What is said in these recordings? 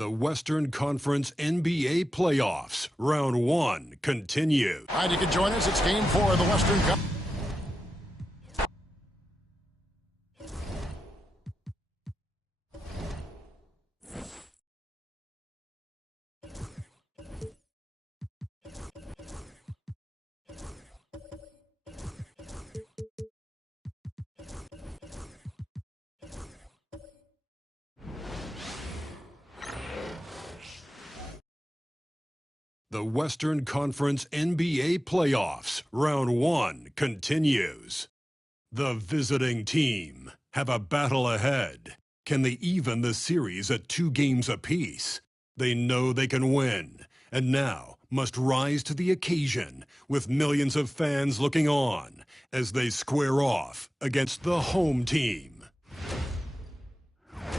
The Western Conference NBA Playoffs, Round 1, continues. All right, you can join us. It's Game 4 of the Western Conference. The Western Conference NBA Playoffs, Round 1, continues. The visiting team have a battle ahead. Can they even the series at 2 games apiece? They know they can win, and now must rise to the occasion with millions of fans looking on as they square off against the home team.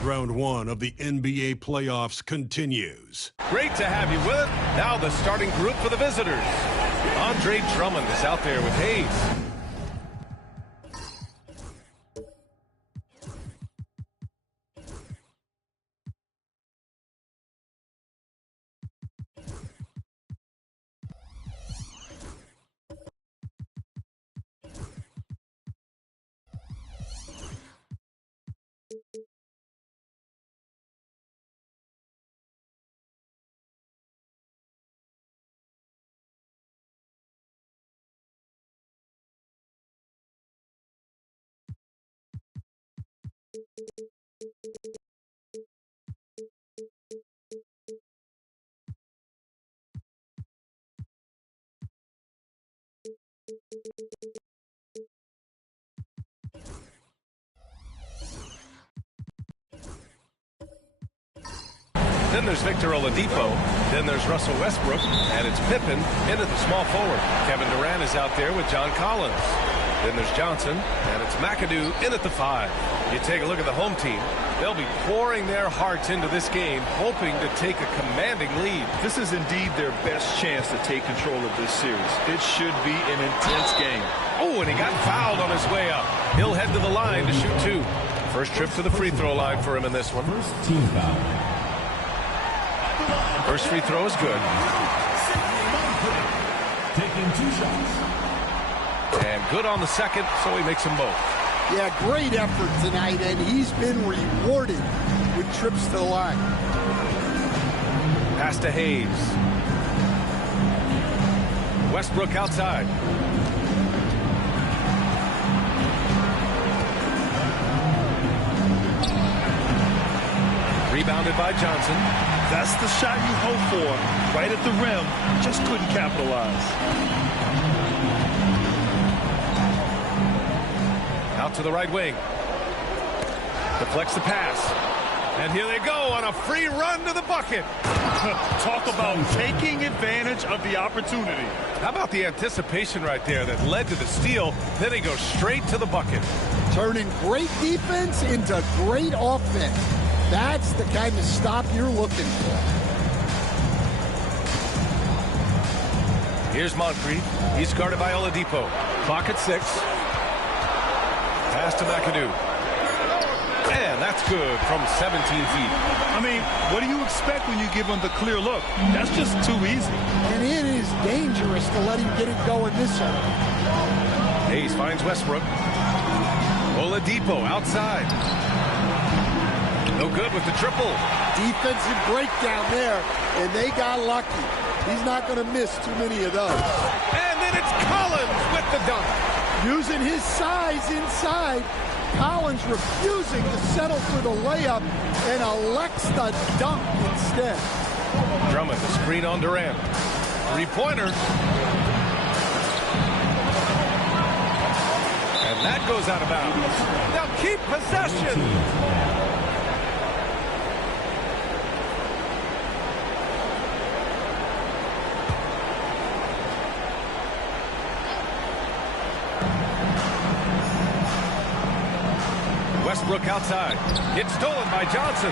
Round 1 of the NBA playoffs continues. Great to have you with us. Now the starting group for the visitors. Andre Drummond is out there with Hayes. Then there's Victor Oladipo. Then there's Russell Westbrook. And it's Pippen into the small forward. Kevin Durant is out there with John Collins. Then there's Johnson. And it's McAdoo in at the 5. You take a look at the home team. They'll be pouring their hearts into this game, hoping to take a commanding lead. This is indeed their best chance to take control of this series. It should be an intense game. Oh, and he got fouled on his way up. He'll head to the line to shoot 2. First trip to the free throw line for him in this one. First team foul. First free throw is good. Taking 2 shots. And good on the second, so he makes them both. Yeah, great effort tonight, and he's been rewarded with trips to the line. Pass to Hayes. Westbrook outside. Rebounded by Johnson. That's the shot you hope for. Right at the rim. Just couldn't capitalize. Out to the right wing. Deflects the pass. And here they go on a free run to the bucket. Talk about taking advantage of the opportunity. How about the anticipation right there that led to the steal? Then he goes straight to the bucket. Turning great defense into great offense. That's the kind of stop you're looking for. Here's Moncrief. He's guarded by Oladipo. Clock at 6. Pass to McAdoo. And that's good from 17 feet. I mean, what do you expect when you give him the clear look? That's just too easy. And it is dangerous to let him get it going this early. Hayes finds Westbrook. Oladipo outside. No good with the triple. Defensive breakdown there, and they got lucky. He's not going to miss too many of those. And then it's Collins with the dunk. Using his size inside, Collins refusing to settle for the layup and elects the dunk instead. Drummond, the screen on Durant. 3-pointer. And that goes out of bounds. Now keep possession. Westbrook outside. It's stolen by Johnson.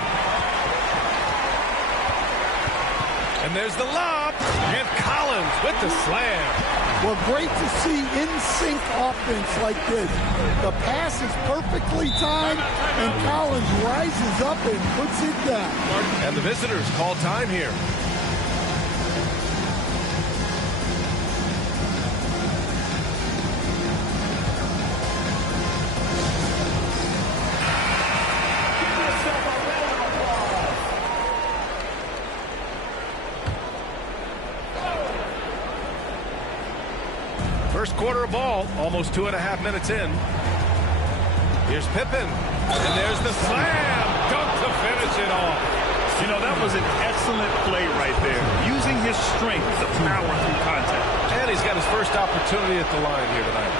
And there's the lob. And Collins with the slam. Well, great to see in-sync offense like this. The pass is perfectly timed, and Collins rises up and puts it down. And the visitors call time here. First quarter of ball, almost 2.5 minutes in. Here's Pippen, and there's the slam dunk to finish it off. You know, that was an excellent play right there, using his strength to power through contact. And he's got his first opportunity at the line here tonight.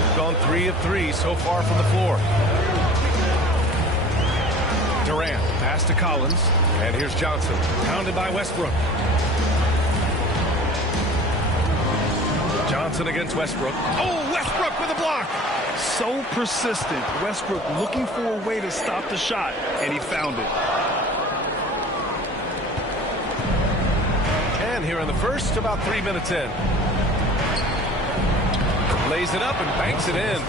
He's gone 3 of 3 so far from the floor. Durant, pass to Collins, and here's Johnson, pounded by Westbrook. Johnson against Westbrook. Oh, Westbrook with a block. So persistent. Westbrook looking for a way to stop the shot, and he found it. And here in the first, about 3 minutes in. Lays it up and banks it in.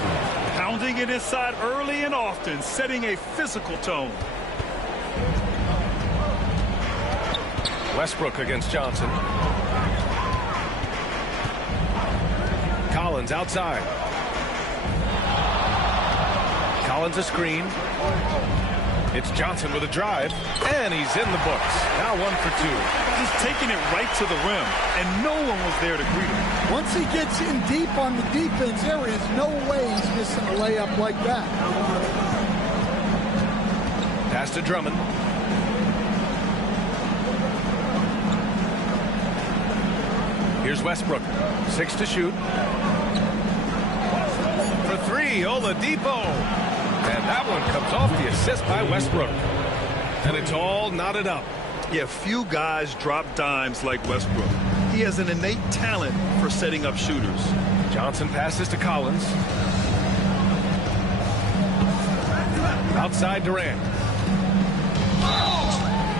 Pounding it inside early and often, setting a physical tone. Westbrook against Johnson. Collins outside. Collins a screen. It's Johnson with a drive, and he's in the books. Now 1 for 2. Just taking it right to the rim, and no one was there to greet him. Once he gets in deep on the defense, there is no way he's missing a layup like that. Pass to Drummond. Here's Westbrook. 6 to shoot. For 3, Oladipo. And that one comes off the assist by Westbrook. And it's all knotted up. Yeah, few guys drop dimes like Westbrook. He has an innate talent for setting up shooters. Johnson passes to Collins. Outside Durant.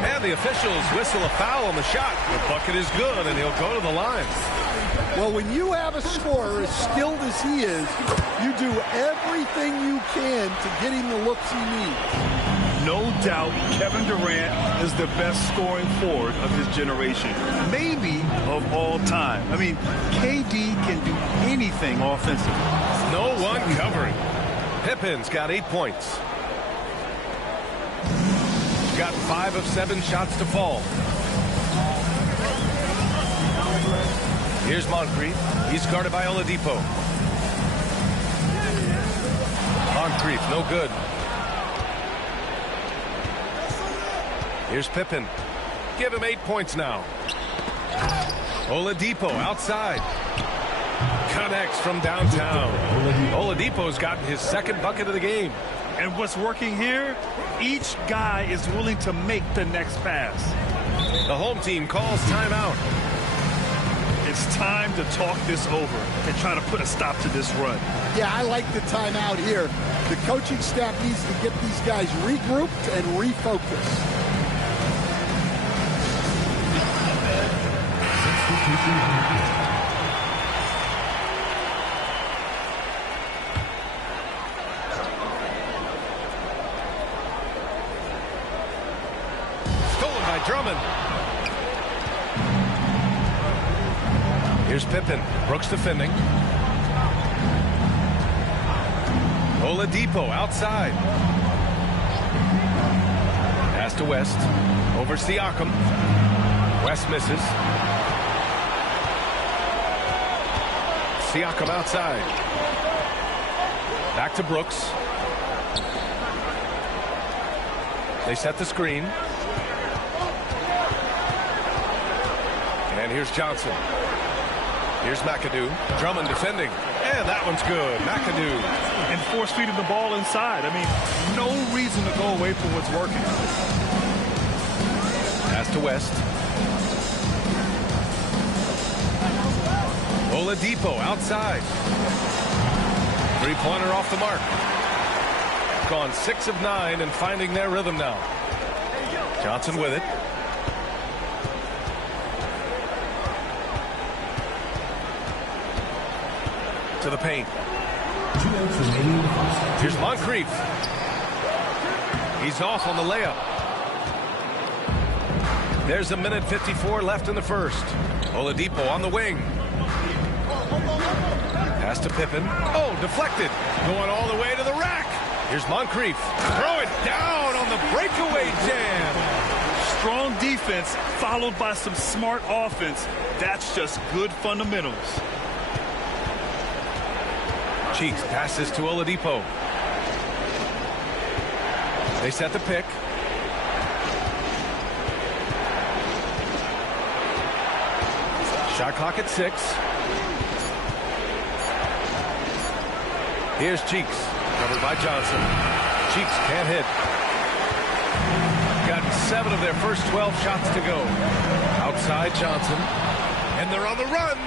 And the officials whistle a foul on the shot. The bucket is good, and he'll go to the line. Well, when you have a scorer as skilled as he is, you do everything you can to get him the looks he needs. No doubt Kevin Durant is the best scoring forward of his generation, maybe of all time. I mean, KD can do anything offensively. No one covering. Pippen's got 8 points. Got 5 of 7 shots to fall. Here's Moncrief. He's guarded by Oladipo. Moncrief, no good. Here's Pippen. Give him 8 points now. Oladipo outside. Connects from downtown. Oladipo's gotten his second bucket of the game. And what's working here? Each guy is willing to make the next pass. The home team calls timeout. It's time to talk this over and try to put a stop to this run. Yeah, I like the timeout here. The coaching staff needs to get these guys regrouped and refocused. Stolen by Drummond. Here's Pippen. Brooks defending. Oladipo outside. Pass to West. Over Siakam. West misses. Siakam outside. Back to Brooks. They set the screen. And here's Johnson. Here's McAdoo. Drummond defending. And that one's good. McAdoo. And force feeding the ball inside. I mean, no reason to go away from what's working. Pass to West. Oladipo outside. Three-pointer off the mark. Gone 6 of 9 and finding their rhythm now. Johnson with it. to the paint. 2 minutes remaining in the first. Here's Moncrief. He's off on the layup. There's 1:54 left in the first. Oladipo on the wing. Pass to Pippen. Oh, deflected. Going all the way to the rack. Here's Moncrief. Throw it down on the breakaway jam. Strong defense followed by some smart offense. That's just good fundamentals. Cheeks passes to Oladipo. They set the pick. Shot clock at 6. Here's Cheeks, covered by Johnson. Cheeks can't hit. Got 7 of their first 12 shots to go. Outside Johnson, and they're on the run.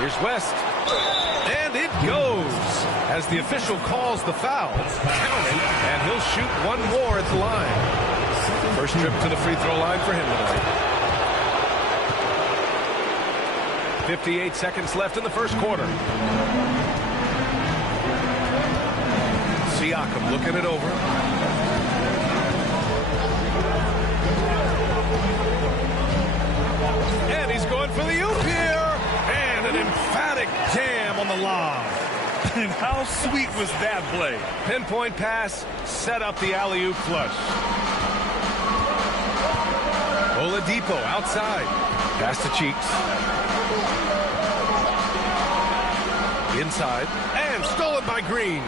Here's West, and it goes as the official calls the foul. Counting, and he'll shoot one more at the line. First trip to the free throw line for him tonight. 58 seconds left in the first quarter. Siakam looking it over. And he's going for the oop here. And an emphatic jam on the lob. And how sweet was that play? Pinpoint pass, set up the alley-oop flush. Oladipo outside. Pass to Cheeks. Inside. And stolen by Green.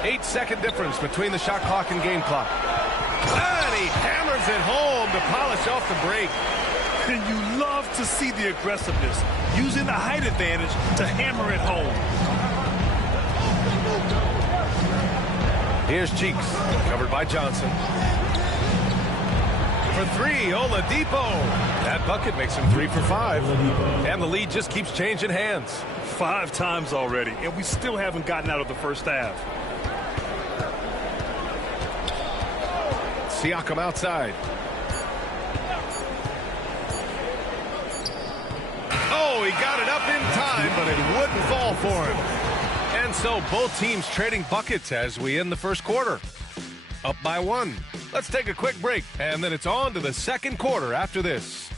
8-second difference between the shot clock and game clock. And he hammers it home to polish off the break. And you love to see the aggressiveness, using the height advantage to hammer it home. Here's Cheeks, covered by Johnson. For 3, Oladipo. That bucket makes him 3 for 5. And the lead just keeps changing hands. 5 times already, and we still haven't gotten out of the first half. Siakam outside. Oh, he got it up in time, but it wouldn't fall for him. And so both teams trading buckets as we end the first quarter. Up by 1. Let's take a quick break, and then it's on to the second quarter after this.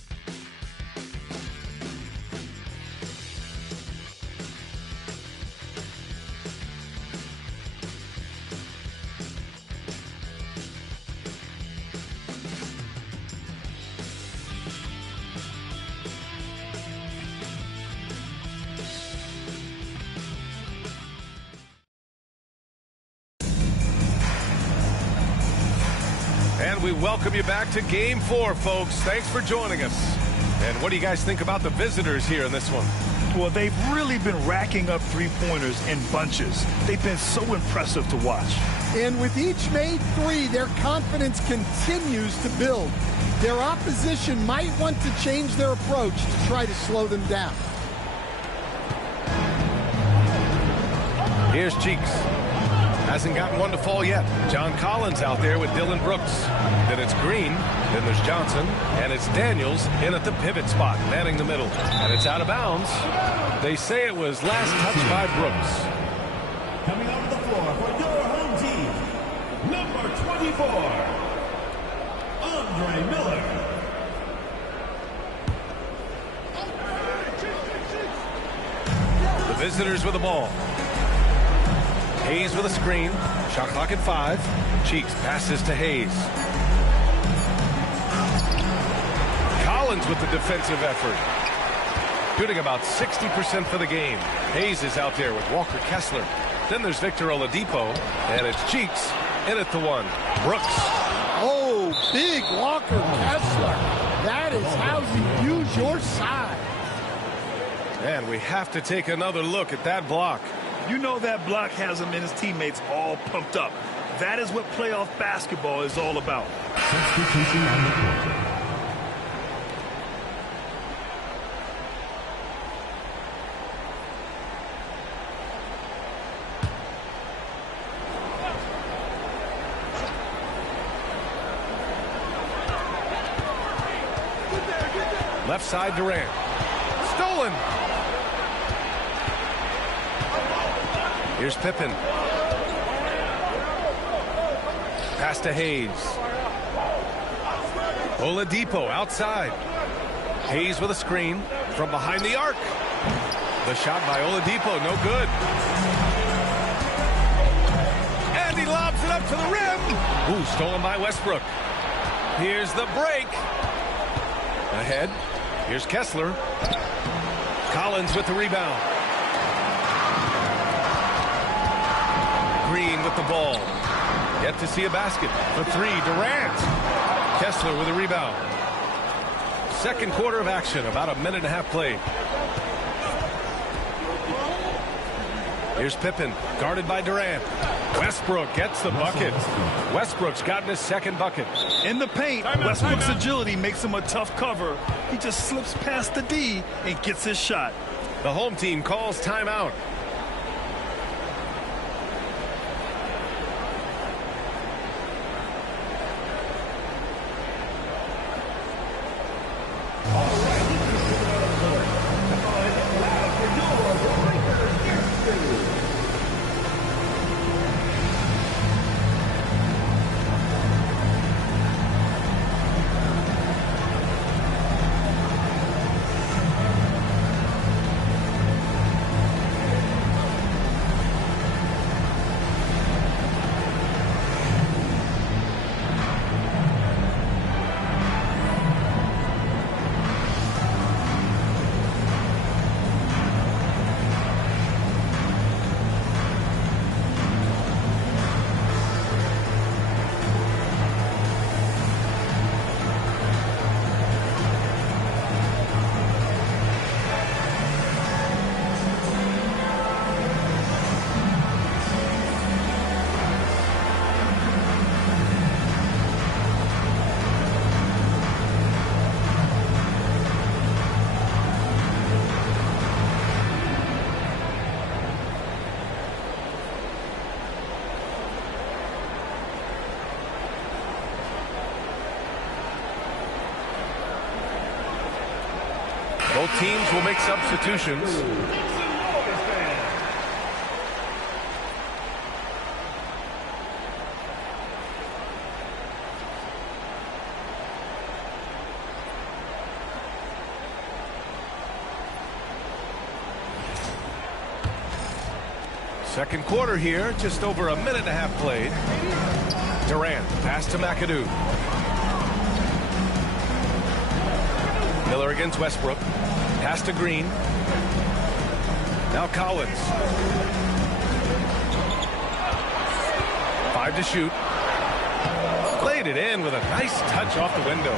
And we welcome you back to Game 4, folks. Thanks for joining us. And what do you guys think about the visitors here in this one? Well, they've really been racking up three-pointers in bunches. They've been so impressive to watch. And with each made 3, their confidence continues to build. Their opposition might want to change their approach to try to slow them down. Here's Cheeks. Hasn't gotten one to fall yet. John Collins out there with Dylan Brooks. Then it's Green. Then there's Johnson. And it's Daniels in at the pivot spot, manning the middle. And it's out of bounds. They say it was last touched by Brooks. Coming onto the floor for your home team, number 24, Andre Miller. The visitors with the ball. Hayes with a screen. Shot clock at 5. Cheeks passes to Hayes. Collins with the defensive effort. Shooting about 60% for the game. Hayes is out there with Walker Kessler. Then there's Victor Oladipo. And it's Cheeks in at the 1. Brooks. Oh, big Walker Kessler. That is how you use your side. And we have to take another look at that block. You know that block has him and his teammates all pumped up. That is what playoff basketball is all about. Substitution on the court. Left side Durant. stolen. Here's Pippen. Pass to Hayes. Oladipo outside. Hayes with a screen from behind the arc. The shot by Oladipo, no good. And he lobs it up to the rim. Ooh, stolen by Westbrook. Here's the break. Ahead. Here's Kessler. Collins with the rebound. Green with the ball. Yet to see a basket. For three, Durant. Kessler with a rebound. Second quarter of action, about a minute and a half played. Here's Pippen, guarded by Durant. Westbrook gets the bucket. Westbrook's gotten his second bucket. In the paint, Westbrook's agility makes him a tough cover. He just slips past the D and gets his shot. The home team calls timeout. Both teams will make substitutions. Second quarter here, just over a minute and a half played. Durant, pass to McAdoo. Miller against Westbrook. Pass to Green. Now Collins. 5 to shoot. Played it in with a nice touch off the window.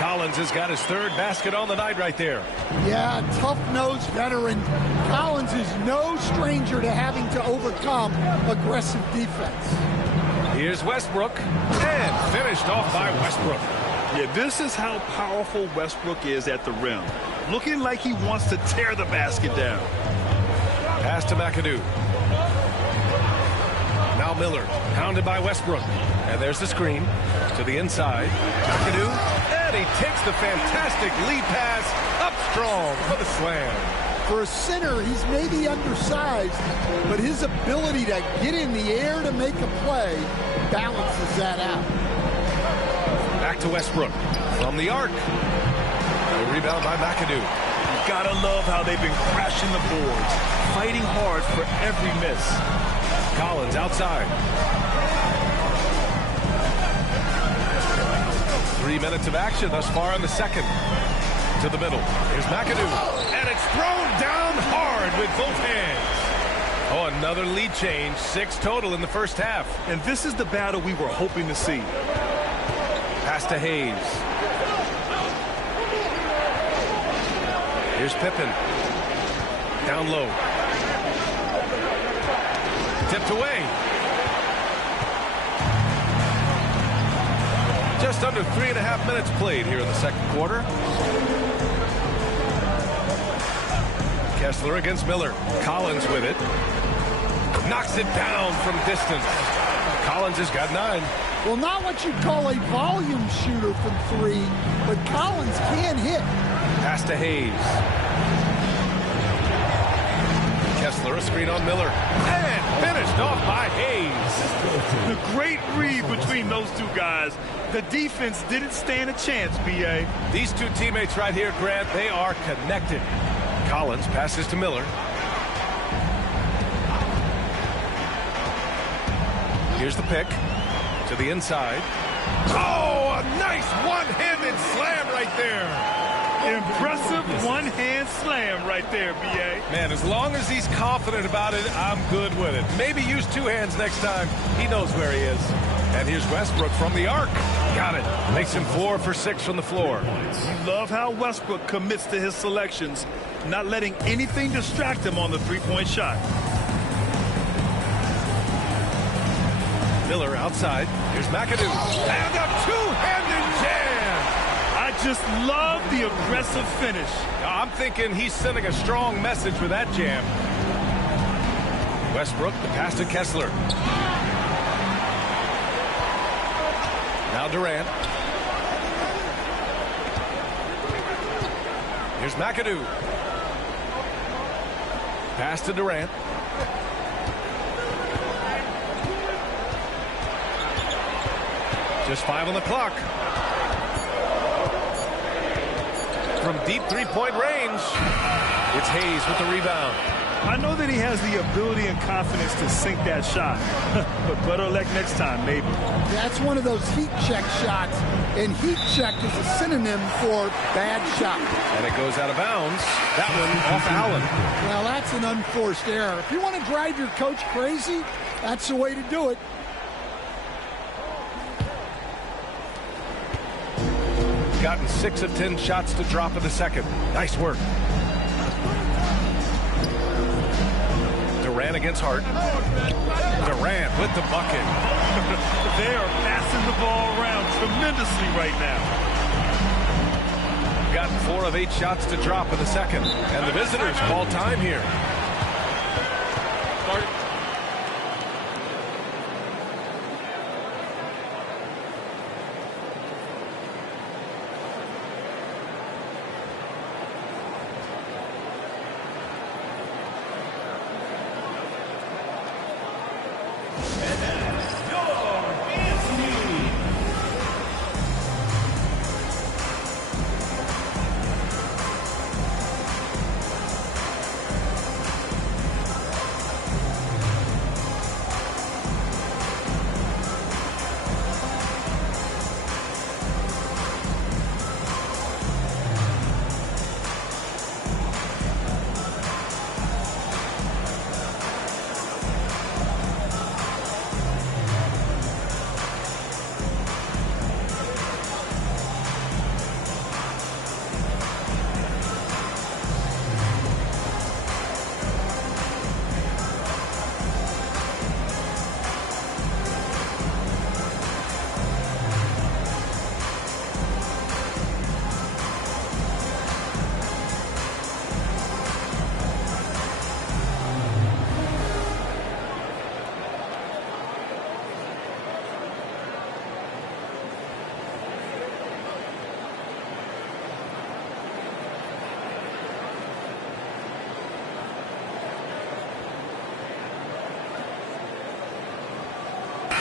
Collins has got his third basket on the night right there. Yeah, tough-nosed veteran. Collins is no stranger to having to overcome aggressive defense. Here's Westbrook. And finished off by Westbrook. Yeah, this is how powerful Westbrook is at the rim. Looking like he wants to tear the basket down. Pass to McAdoo. Now Miller, pounded by Westbrook. And there's the screen to the inside. McAdoo, and he takes the fantastic lead pass up strong for the slam. For a center, he's maybe undersized, but his ability to get in the air to make a play balances that out. Back to Westbrook from the arc. The rebound by McAdoo. You gotta love how they've been crashing the boards, fighting hard for every miss. Collins outside. 3 minutes of action thus far in the second. To the middle. Here's McAdoo. And it's thrown down hard with both hands. Oh, another lead change. 6 total in the first half. And this is the battle we were hoping to see. Pass to Hayes. Here's Pippen. Down low. Tipped away. Just under 3.5 minutes played here in the second quarter. Kessler against Miller. Collins with it. Knocks it down from distance. Collins has got 9. Well, not what you'd call a volume shooter from 3, but Collins can hit. Pass to Hayes. Kessler, a screen on Miller. And finished off by Hayes. The great read between those two guys. The defense didn't stand a chance, B.A. These two teammates right here, Grant, they are connected. Collins passes to Miller. Here's the pick to the inside. Oh, a nice one-handed slam right there. Impressive one-hand slam right there, B.A. Man, as long as he's confident about it, I'm good with it. Maybe use two hands next time. He knows where he is. And here's Westbrook from the arc. Got it. Makes him 4 for 6 from the floor. You love how Westbrook commits to his selections, not letting anything distract him on the three-point shot. Miller outside. Here's McAdoo. And a two-handed jam. I just love the aggressive finish. I'm thinking he's sending a strong message with that jam. Westbrook, the pass to Kessler. Now Durant. Here's McAdoo. Pass to Durant. Just 5 on the clock. From deep three-point range, it's Hayes with the rebound. I know that he has the ability and confidence to sink that shot, but better luck next time, maybe. That's one of those heat check shots, and heat check is a synonym for bad shot. And it goes out of bounds. That one off Allen. Well, that's an unforced error. If you want to drive your coach crazy, that's the way to do it. Gotten 6 of 10 shots to drop in the second. Nice work. Durant against Hart. Durant with the bucket. They are passing the ball around tremendously right now. Gotten 4 of 8 shots to drop in the second. And the visitors call time here.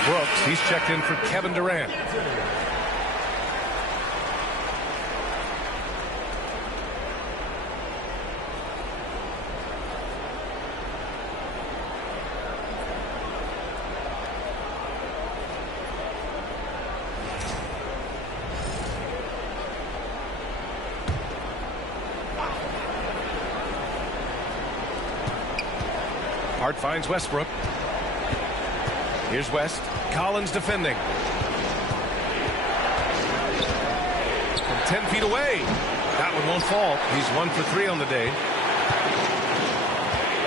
Brooks, he's checked in for Kevin Durant. Hart finds Westbrook. Here's West. Collins defending. From 10 feet away. That one won't fall. He's 1 for 3 on the day.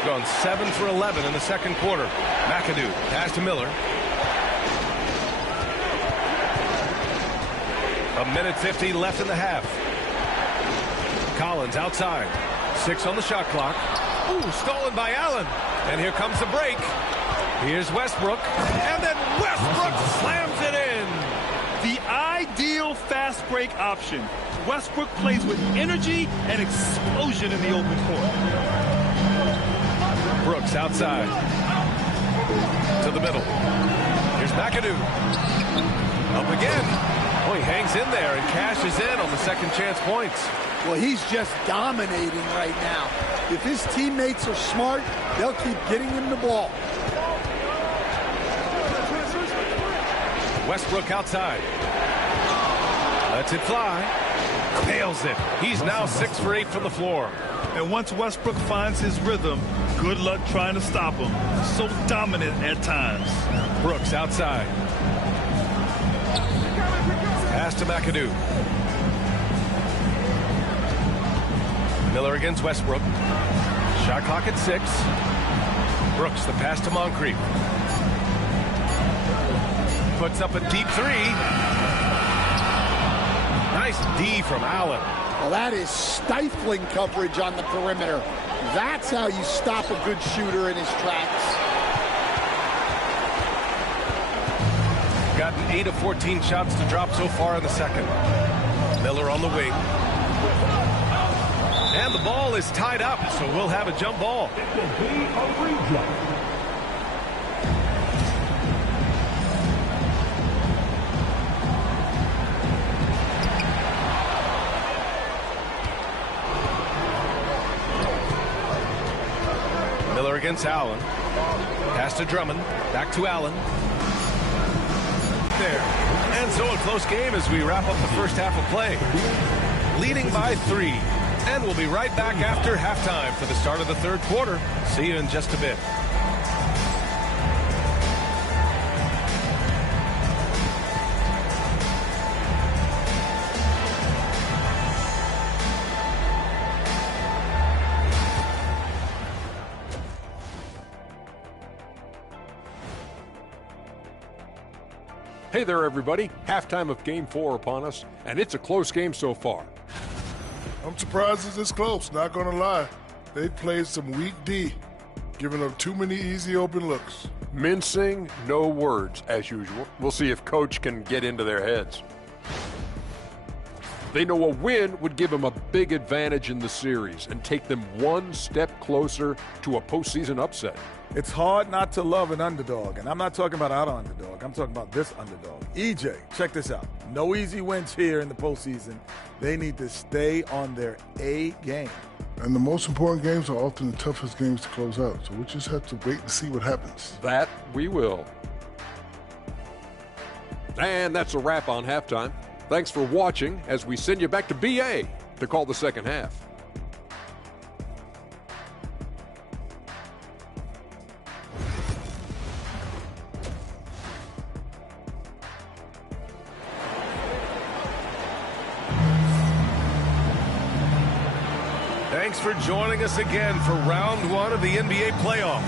Gone 7 for 11 in the second quarter. McAdoo pass to Miller. A minute 50 left in the half. Collins outside. 6 on the shot clock. Ooh, stolen by Allen. And here comes the break. Here's Westbrook, and then Westbrook slams it in. The ideal fast break option. Westbrook plays with energy and explosion in the open court. Brooks outside. To the middle. Here's McAdoo. Up again. Oh, he hangs in there and cashes in on the second chance points. Well, he's just dominating right now. If his teammates are smart, they'll keep getting him the ball. Westbrook outside. Lets it fly. Nails it. He's now 6 for 8 from the floor. And once Westbrook finds his rhythm, good luck trying to stop him. So dominant at times. Brooks outside. Pass to McAdoo. Miller against Westbrook. Shot clock at 6. Brooks, the pass to Moncrief. Puts up a deep 3. Nice D from Allen. Well, that is stifling coverage on the perimeter. That's how you stop a good shooter in his tracks. Gotten 8 of 14 shots to drop so far in the second. Miller on the wing. And the ball is tied up, so we'll have a jump ball. It will be a reject. Miller against Allen. Pass to Drummond. Back to Allen. There. And so a close game as we wrap up the first half of play. Leading by 3. And we'll be right back after halftime for the start of the third quarter. See you in just a bit. Hey there, everybody. Halftime of Game 4 upon us, and it's a close game so far. I'm surprised it's this close, not going to lie. They played some weak D, giving up too many easy open looks. Mincing, no words, as usual. We'll see if Coach can get into their heads. They know a win would give them a big advantage in the series and take them one step closer to a postseason upset. It's hard not to love an underdog, and I'm not talking about our underdog. I'm talking about this underdog. EJ, check this out. No easy wins here in the postseason. They need to stay on their A game. And the most important games are often the toughest games to close out, so we just have to wait and see what happens. That we will. And that's a wrap on halftime. Thanks for watching as we send you back to BA to call the second half. Thanks for joining us again for round 1 of the NBA playoffs.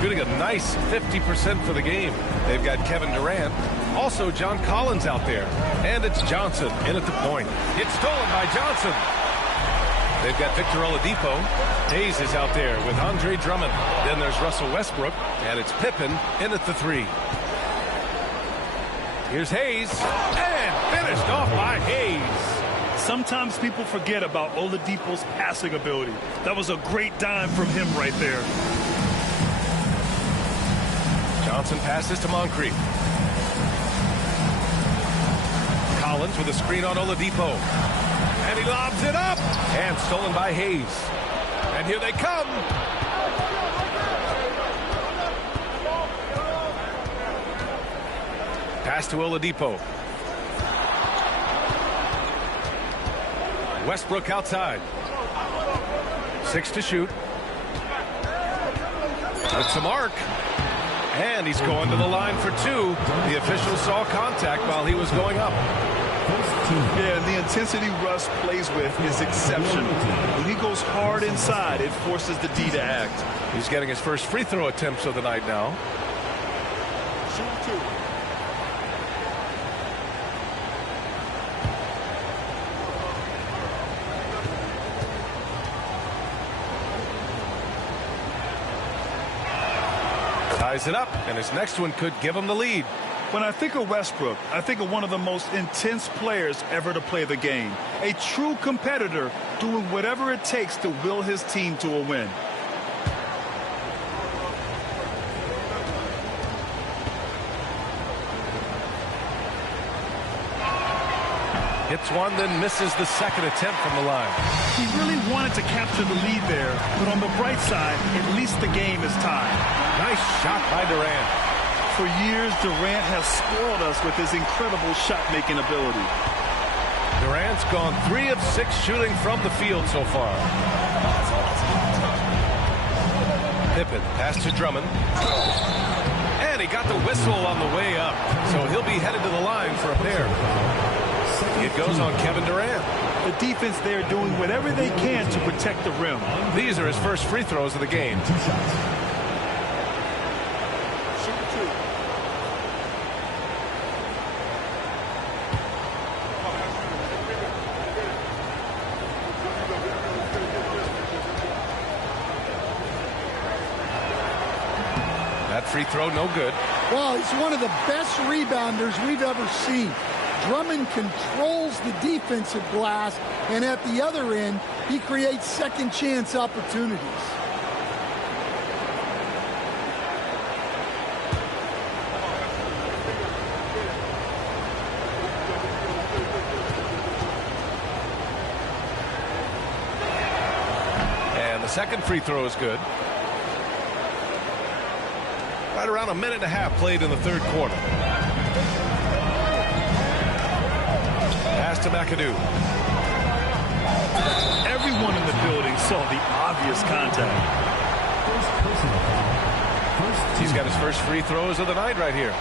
Shooting a nice 50% for the game. They've got Kevin Durant. Also John Collins out there. And it's Johnson in at the point. It's stolen by Johnson. They've got Victor Oladipo. Hayes is out there with Andre Drummond. Then there's Russell Westbrook. And it's Pippen in at the 3. Here's Hayes. And finished off by Hayes. Sometimes people forget about Oladipo's passing ability. That was a great dime from him right there. Johnson passes to Moncrief. Collins with a screen on Oladipo. And he lobs it up. And stolen by Hayes. And here they come. Pass to Oladipo. Westbrook outside. 6 to shoot. It's a mark. And he's going to the line for 2. The official saw contact while he was going up. Yeah, and the intensity Russ plays with is exceptional. When he goes hard inside, it forces the D to act. He's getting his first free throw attempts of the night now. Shoot 2. Ties it up, and his next one could give him the lead. When I think of Westbrook, I think of one of the most intense players ever to play the game. A true competitor doing whatever it takes to will his team to a win. Hits one, then misses the second attempt from the line. He really wanted to capture the lead there, but on the bright side, at least the game is tied. Nice shot by Durant. For years, Durant has spoiled us with his incredible shot-making ability. Durant's gone 3 of 6 shooting from the field so far. Pippen, pass to Drummond. And he got the whistle on the way up, so he'll be headed to the line for a pair. It goes on Kevin Durant. The defense there doing whatever they can to protect the rim. These are his first free throws of the game. That free throw, no good. Well, he's one of the best rebounders we've ever seen. Drummond controls the defensive glass, and at the other end, he creates second chance opportunities. And the second free throw is good. Right around a minute and a half played in the third quarter. Pass to McAdoo. Everyone in the building saw the obvious contact. He's got his first free throws of the night right here.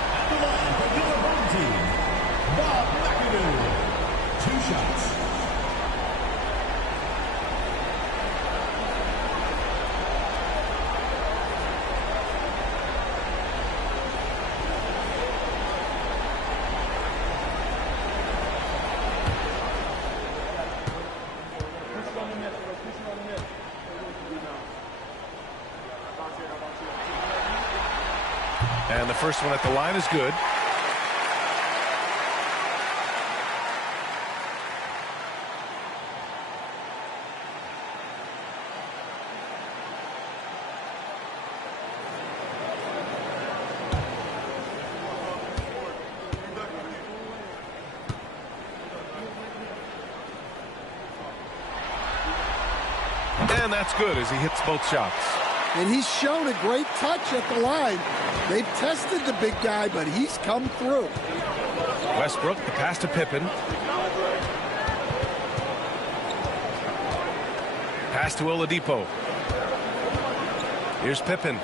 Bob McAdoo. 2 shots. And the first one at the line is good. And that's good as he hits both shots. And he's shown a great touch at the line. They've tested the big guy, but he's come through. Westbrook, the pass to Pippen. Pass to Oladipo. Here's Pippen.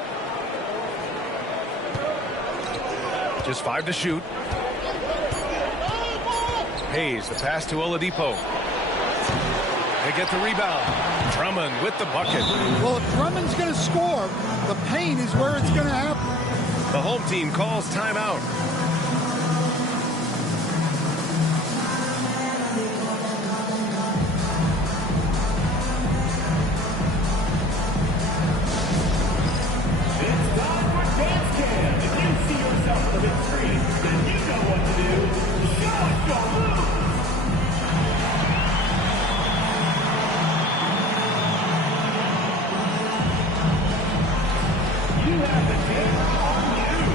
Just 5 to shoot. Hayes, the pass to Oladipo. They get the rebound. Drummond with the bucket. Well, if Drummond's going to score, the paint is where it's going to happen. The home team calls timeout. It's time for Dance Cam. If you see yourself on the big screen, then you know what to do. Show us your moves. You have the camera on you.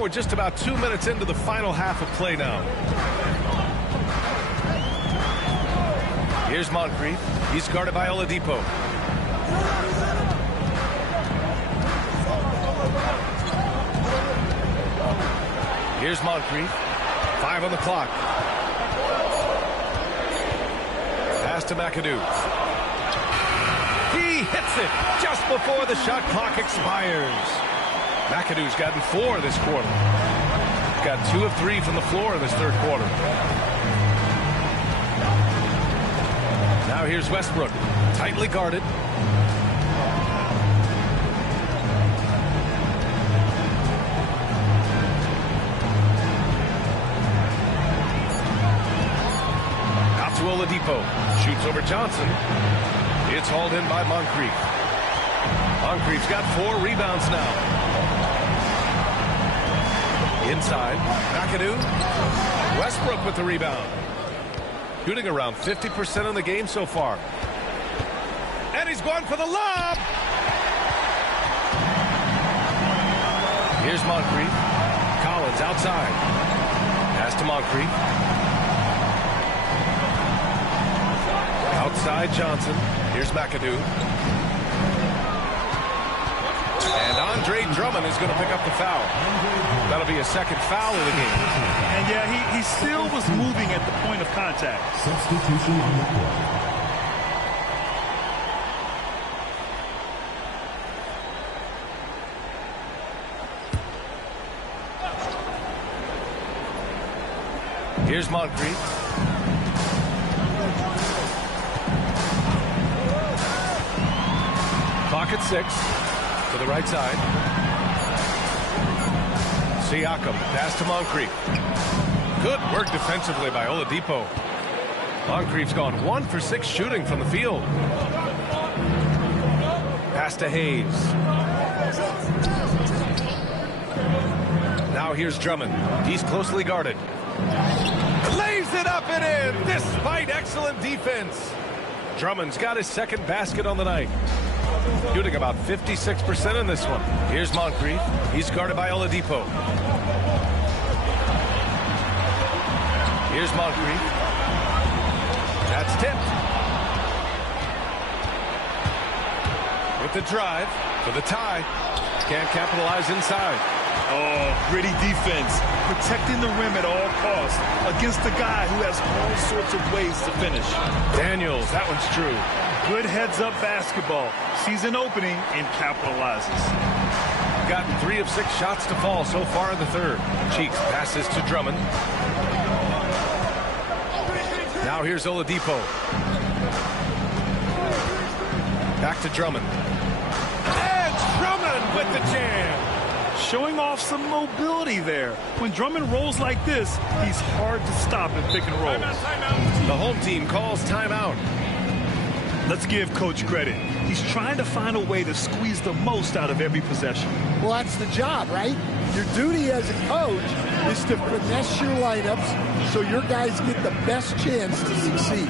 And we're just about 2 minutes into the final half of play now. Here's Moncrief. He's guarded by Oladipo. Here's Moncrief. 5 on the clock. Pass to McAdoo. He hits it just before the shot clock expires. McAdoo's gotten 4 this quarter. Got 2 of 3 from the floor in this third quarter. Now here's Westbrook. Tightly guarded. Out to Oladipo. Shoots over Johnson. It's hauled in by Moncrief. Moncrief's got 4 rebounds now. Inside, McAdoo. Westbrook with the rebound. Shooting around 50% in the game so far. And he's going for the lob. Here's Moncrief. Collins outside. Pass to Moncrief. Outside Johnson. Here's McAdoo. And Andre Drummond is going to pick up the foul. That'll be a second foul of the game. And yeah, he still was moving at the point of contact. Substitution on the court. Here's Moncrief. Clock at 6. To the right side. Siakam, pass to Moncrief. Good work defensively by Oladipo. Moncrief's gone 1 for 6 shooting from the field. Pass to Hayes. Now here's Drummond. He's closely guarded. Lays it up and in, despite excellent defense. Drummond's got his second basket on the night. Shooting about 56% in this one. Here's Moncrief. He's guarded by Oladipo. Here's Moncrief. That's tipped. With the drive for the tie. Can't capitalize inside. Oh, gritty defense. Protecting the rim at all costs against a guy who has all sorts of ways to finish. Daniels, that one's true. Good heads-up basketball. Sees an opening and capitalizes. Gotten 3 of 6 shots to fall so far in the third. Cheeks passes to Drummond. Now here's Oladipo. Back to Drummond. And Drummond with the jam. Showing off some mobility there. When Drummond rolls like this, he's hard to stop in pick and roll. The home team calls timeout. Let's give Coach credit. He's trying to find a way to squeeze the most out of every possession. Well, that's the job, right? Your duty as a coach is to finesse your lineups so your guys get the best chance to succeed.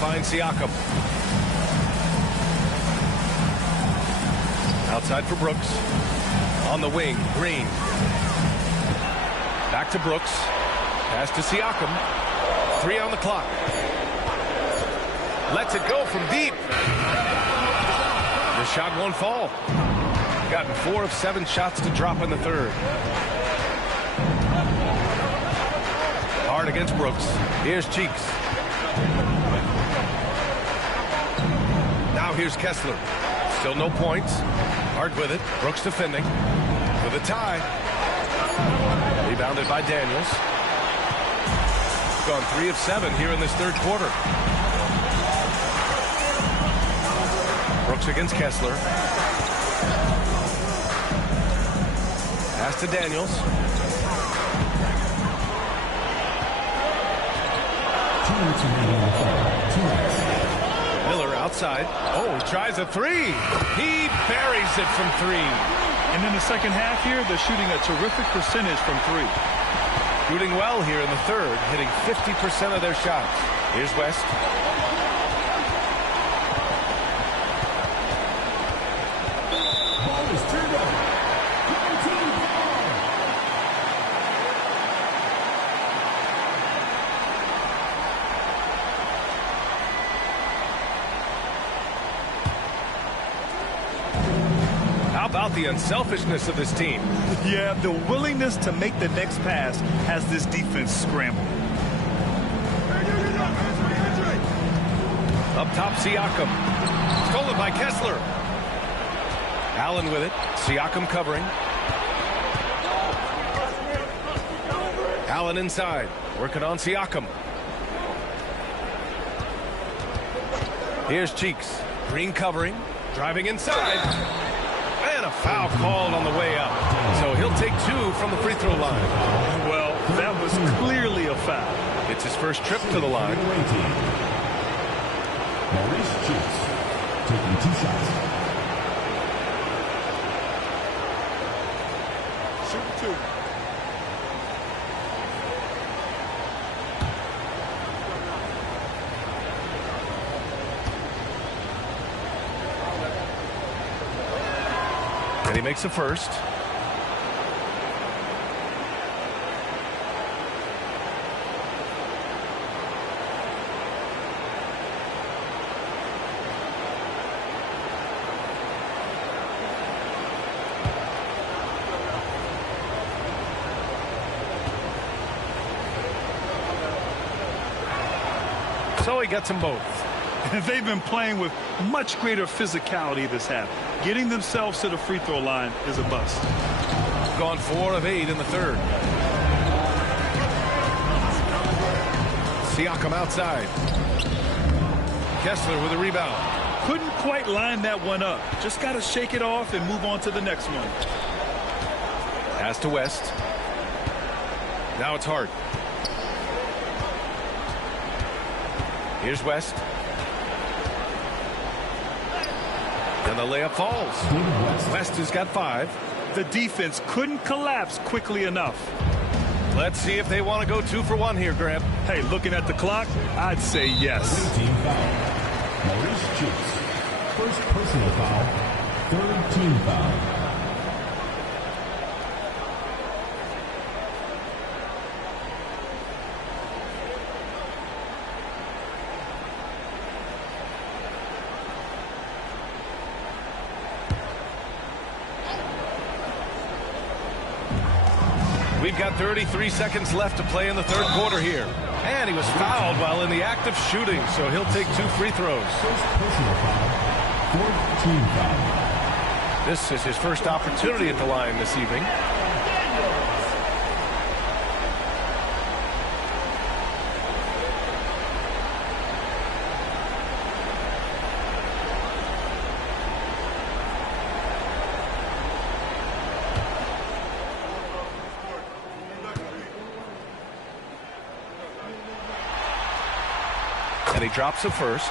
finds Siakam. Outside for Brooks. On the wing, Green. Back to Brooks. Pass to Siakam. 3 on the clock. Lets it go from deep. The shot won't fall. Gotten 4 of 7 shots to drop in the third. Hard against Brooks. Here's Cheeks. Now here's Kessler. Still no points. Hard with it. Brooks defending. With a tie. Rebounded by Daniels. Gone 3 of 7 here in this third quarter. Brooks against Kessler. Pass to Daniels. Miller outside. Oh, tries a 3. He buries it from 3. And in the second half here, they're shooting a terrific percentage from 3. Shooting well here in the third, hitting 50% of their shots. Here's West. Ball is turned over. How about the unselfishness of this team? Yeah, the willingness to make the next pass has this defense scrambled. Up top, Siakam. Stolen by Kessler. Allen with it. Siakam covering. Allen inside. Working on Siakam. Here's Cheeks. Green covering. Driving inside. And a foul called on the way up. So he'll take 2 from the free throw line. Well, that was clearly a foul. It's his first trip to the line. Maurice Cheeks taking 2 shots. Shoot 2. And he makes a first. So he gets them both. They've been playing with much greater physicality this half. Getting themselves to the free throw line is a bust. Gone 4 of 8 in the third. Siakam outside. Kessler with a rebound. Couldn't quite line that one up. Just got to shake it off and move on to the next one. Pass to West. Now it's Hart. Here's West. And the layup falls. West has got 5. The defense couldn't collapse quickly enough. Let's see if they want to go 2 for 1 here, Graham. Hey, looking at the clock, I'd say yes. Team foul. Maurice Cheeks. First personal foul. Third team foul. We've got 33 seconds left to play in the third quarter here. And he was fouled while in the act of shooting, so he'll take 2 free throws. First personal foul. Fourth team foul. This is his first opportunity at the line this evening. And he drops it first.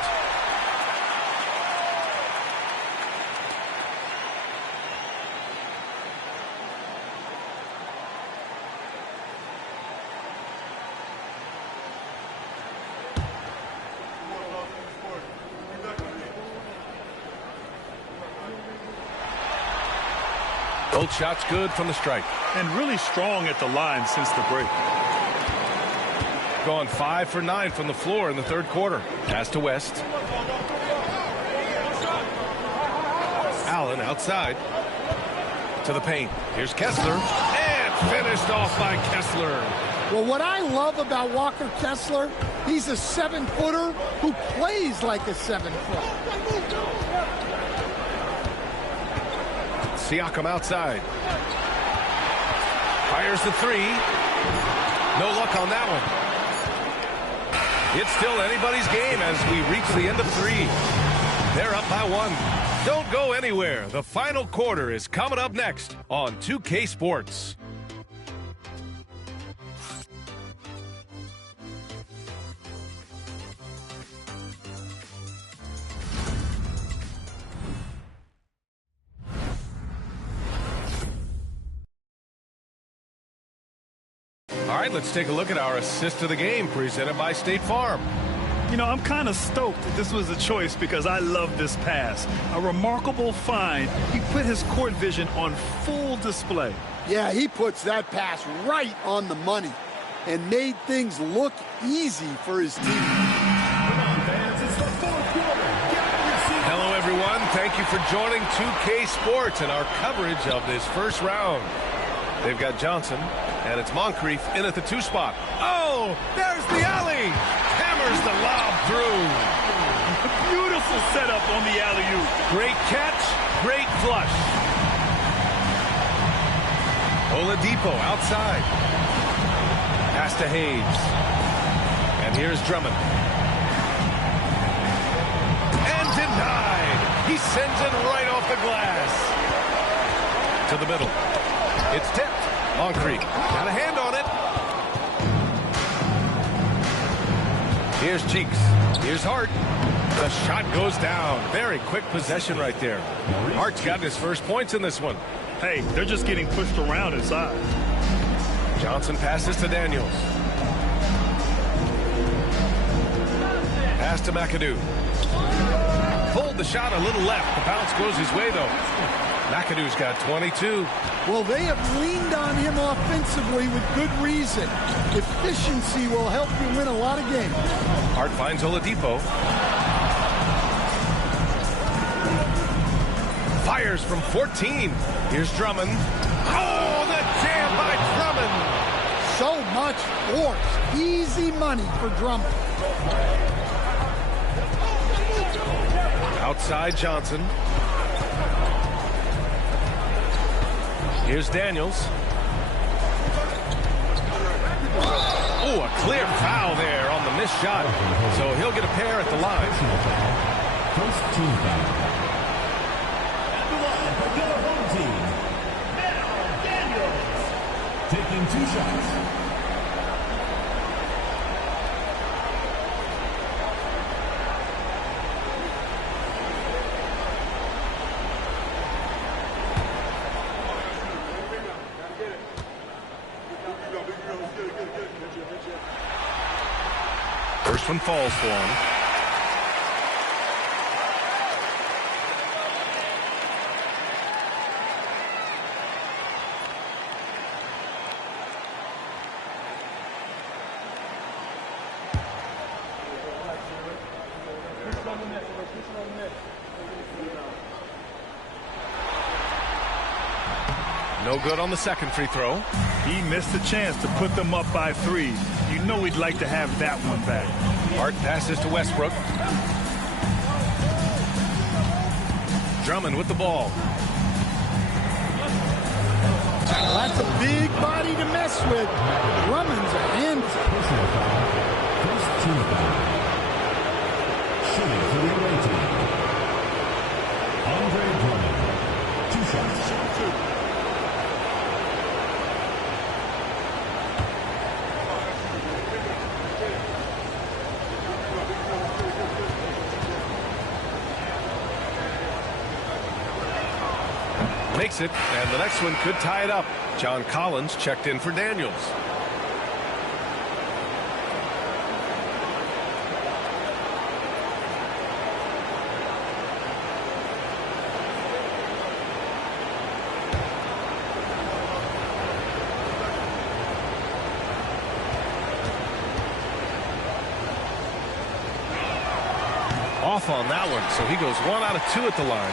Both shots good from the strike. And really strong at the line since the break. Gone 5 for 9 from the floor in the third quarter. Pass to West. Allen outside to the paint. Here's Kessler. And finished off by Kessler. Well, what I love about Walker Kessler, he's a 7-footer who plays like a 7-footer. Siakam outside. Fires the three. No luck on that one. It's still anybody's game as we reach the end of 3. They're up by 1. Don't go anywhere. The final quarter is coming up next on 2K Sports. All right, let's take a look at our assist of the game presented by State Farm. You know, I'm kind of stoked that this was a choice because I love this pass. A remarkable find. He put his court vision on full display. Yeah, he puts that pass right on the money and made things look easy for his team. Hello, everyone. Thank you for joining 2K Sports and our coverage of this first round. They've got Johnson, and it's Moncrief in at the 2 spot. Oh, there's the alley. Hammers the lob through. Beautiful setup on the alley-oop. Great catch, great flush. Oladipo outside. Pass to Hayes. And here's Drummond. And denied. He sends it right off the glass. To the middle. It's tipped. Moncrief got a hand on it. Here's Cheeks. Here's Hart. The shot goes down. Very quick possession right there. Hart's got his first points in this one. Hey, they're just getting pushed around inside. Johnson passes to Daniels. Pass to McAdoo. Pulled the shot a little left. The bounce goes his way, though. McAdoo's got 22. Well, they have leaned on him offensively with good reason. Efficiency will help you win a lot of games. Hart finds Oladipo. Fires from 14. Here's Drummond. Oh, the jam by Drummond. So much force. Easy money for Drummond. Outside Johnson. Here's Daniels. Oh, a clear foul there on the missed shot. So he'll get a pair at the line. First team foul. At the line for your home team, now Daniels. Taking 2 shots. First one falls for him. No good on the second free throw. He missed a chance to put them up by 3. You know he'd like to have that one back. Hart passes to Westbrook. Drummond with the ball. That's a big body to mess with. Drummond's a handful. Personal foul. First team foul. Shooting for the away team. Andre Drummond. 2 shots. Makes it, and the next one could tie it up. John Collins checked in for Daniels. off on that one, so he goes 1 out of 2 at the line.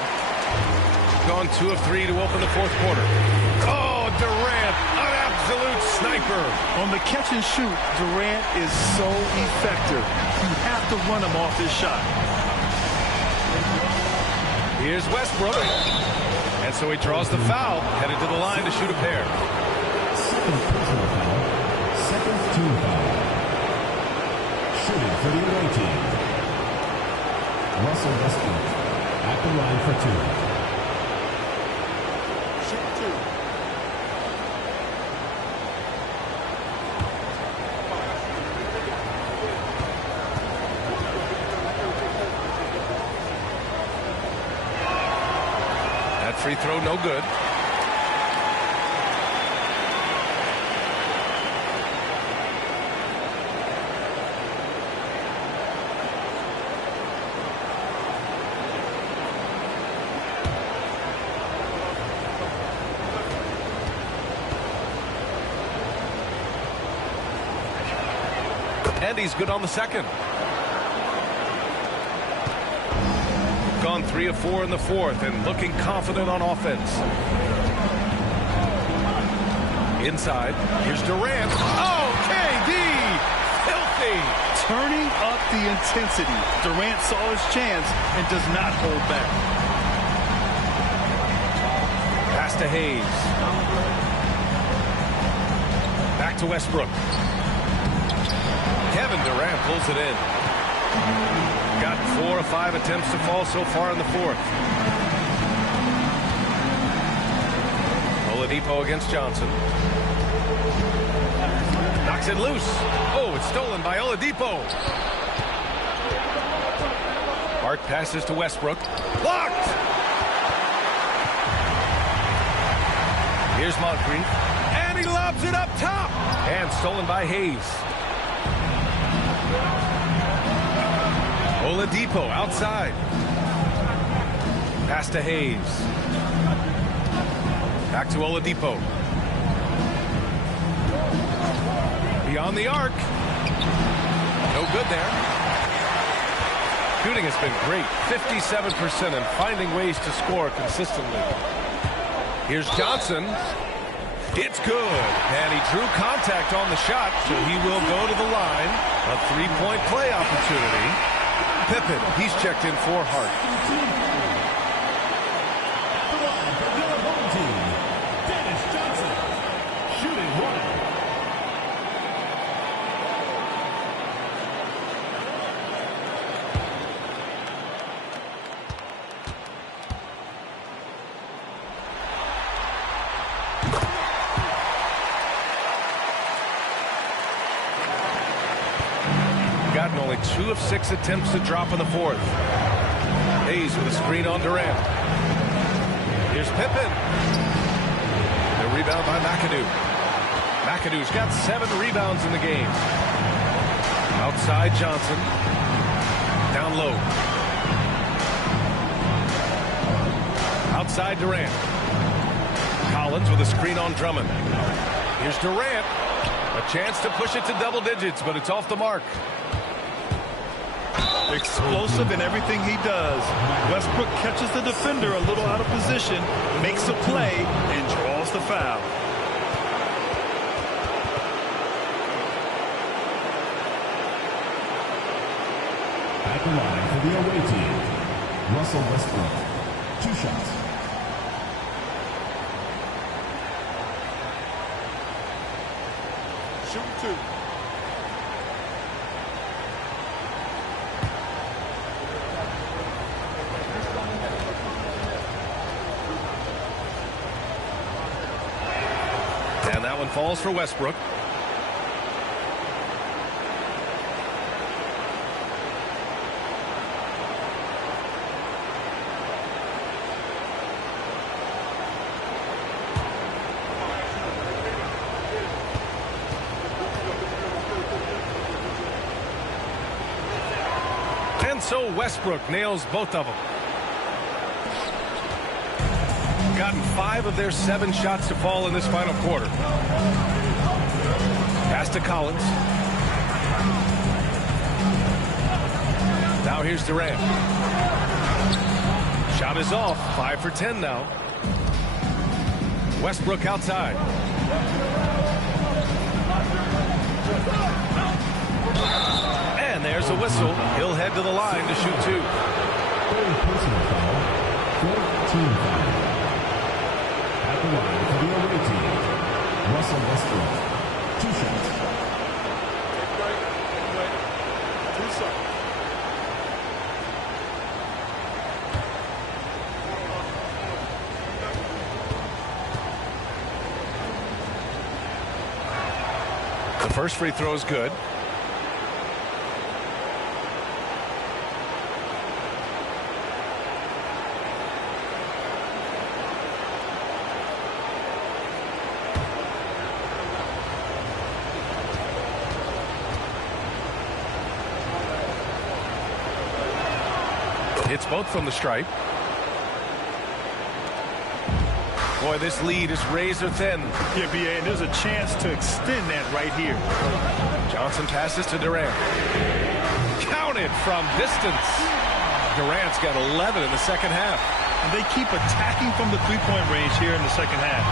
Gone 2 of 3 to open the fourth quarter. Oh, Durant, an absolute sniper. On the catch and shoot, Durant is so effective. You have to run him off his shot. Here's Westbrook. And so he draws the foul, headed to the line to shoot a pair. Second personal foul. Second team foul. Shooting for the away team. Russell Westbrook at the line for 2. Free throw, no good. And he's good on the second. Gone 3 of 4 in the fourth and looking confident on offense. Inside, here's Durant. Oh, KD! Filthy! Turning up the intensity. Durant saw his chance and does not hold back. Pass to Hayes. Back to Westbrook. Kevin Durant pulls it in. Got 4 of 5 attempts to fall so far in the fourth. Oladipo against Johnson. Knocks it loose. Oh, it's stolen by Oladipo. Hart passes to Westbrook. Blocked! Here's Moncrief. And he lobs it up top. And stolen by Hayes. Oladipo outside. Pass to Hayes. Back to Oladipo. Beyond the arc. No good there. Shooting has been great. 57% and finding ways to score consistently. Here's Johnson. It's good. And he drew contact on the shot, so he will go to the line. A three-point play opportunity. Pippen, he's checked in for Hart. Dennis Johnson, shooting 1. Gotten only 2 of 6 attempts to drop in the fourth. Hayes with a screen on Durant. Here's Pippen. The rebound by McAdoo. McAdoo's got 7 rebounds in the game. Outside Johnson. Down low. Outside Durant. Collins with a screen on Drummond. Here's Durant. A chance to push it to double digits, but it's off the mark. Explosive in everything he does. Westbrook catches the defender a little out of position, makes a play, and draws the foul. At the line for the away team, Russell Westbrook. 2 shots. Shoot 2. And that one falls for Westbrook. And so Westbrook nails both of them. Gotten 5 of their 7 shots to fall in this final quarter. Pass to Collins. Now here's Durant. Shot is off. 5 for 10 now. Westbrook outside. And there's a whistle. He'll head to the line to shoot 2. Personal foul. 14 foul. At the line for the away team, Russell Westbrook. 2 shots. The first free throw is good. Hits both from the stripe. Boy, this lead is razor thin. Yeah, B.A., and there's a chance to extend that right here. Johnson passes to Durant. Counted from distance. Durant's got 11 in the second half. And they keep attacking from the three-point range here in the second half.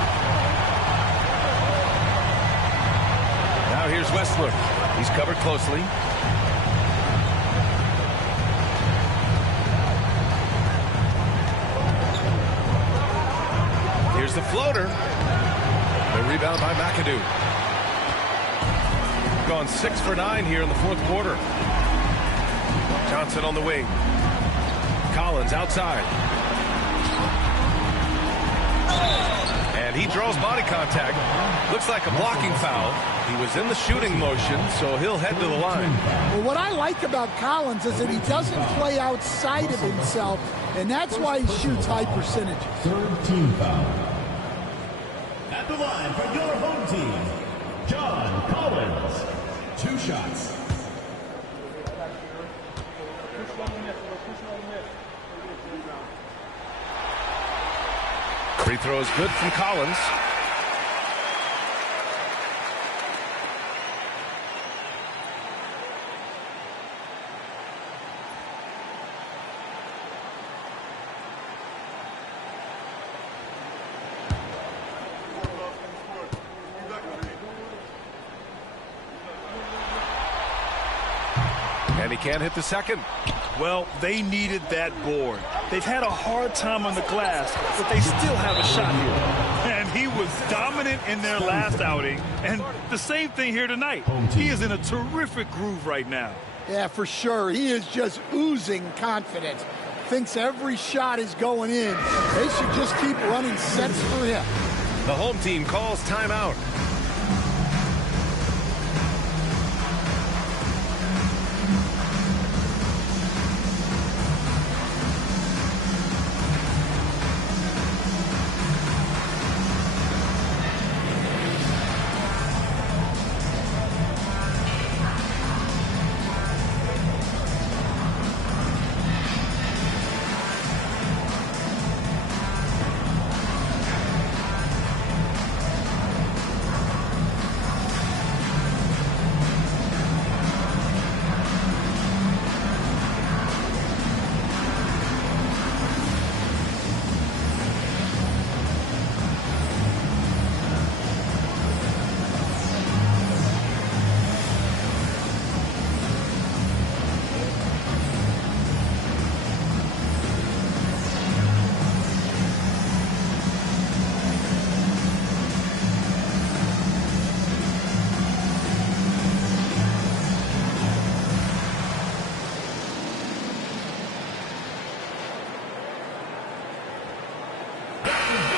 Now here's Westbrook. He's covered closely. Here's the floater. The rebound by McAdoo. Gone 6 for 9 here in the fourth quarter. Johnson on the wing. Collins outside. And he draws body contact. Looks like a blocking foul. He was in the shooting motion, so he'll head to the line. Well, what I like about Collins is that he doesn't play outside of himself, and that's why he shoots high percentages. 3rd team foul. At the line for your home team, John Collins. 2 shots. Free throw is good from Collins. And he can't hit the second. Well, they needed that board. They've had a hard time on the glass, but they still have a shot here. And he was dominant in their last outing, and the same thing here tonight. He is in a terrific groove right now. Yeah, for sure. He is just oozing confidence. Thinks every shot is going in. They should just keep running sets for him. The home team calls timeout.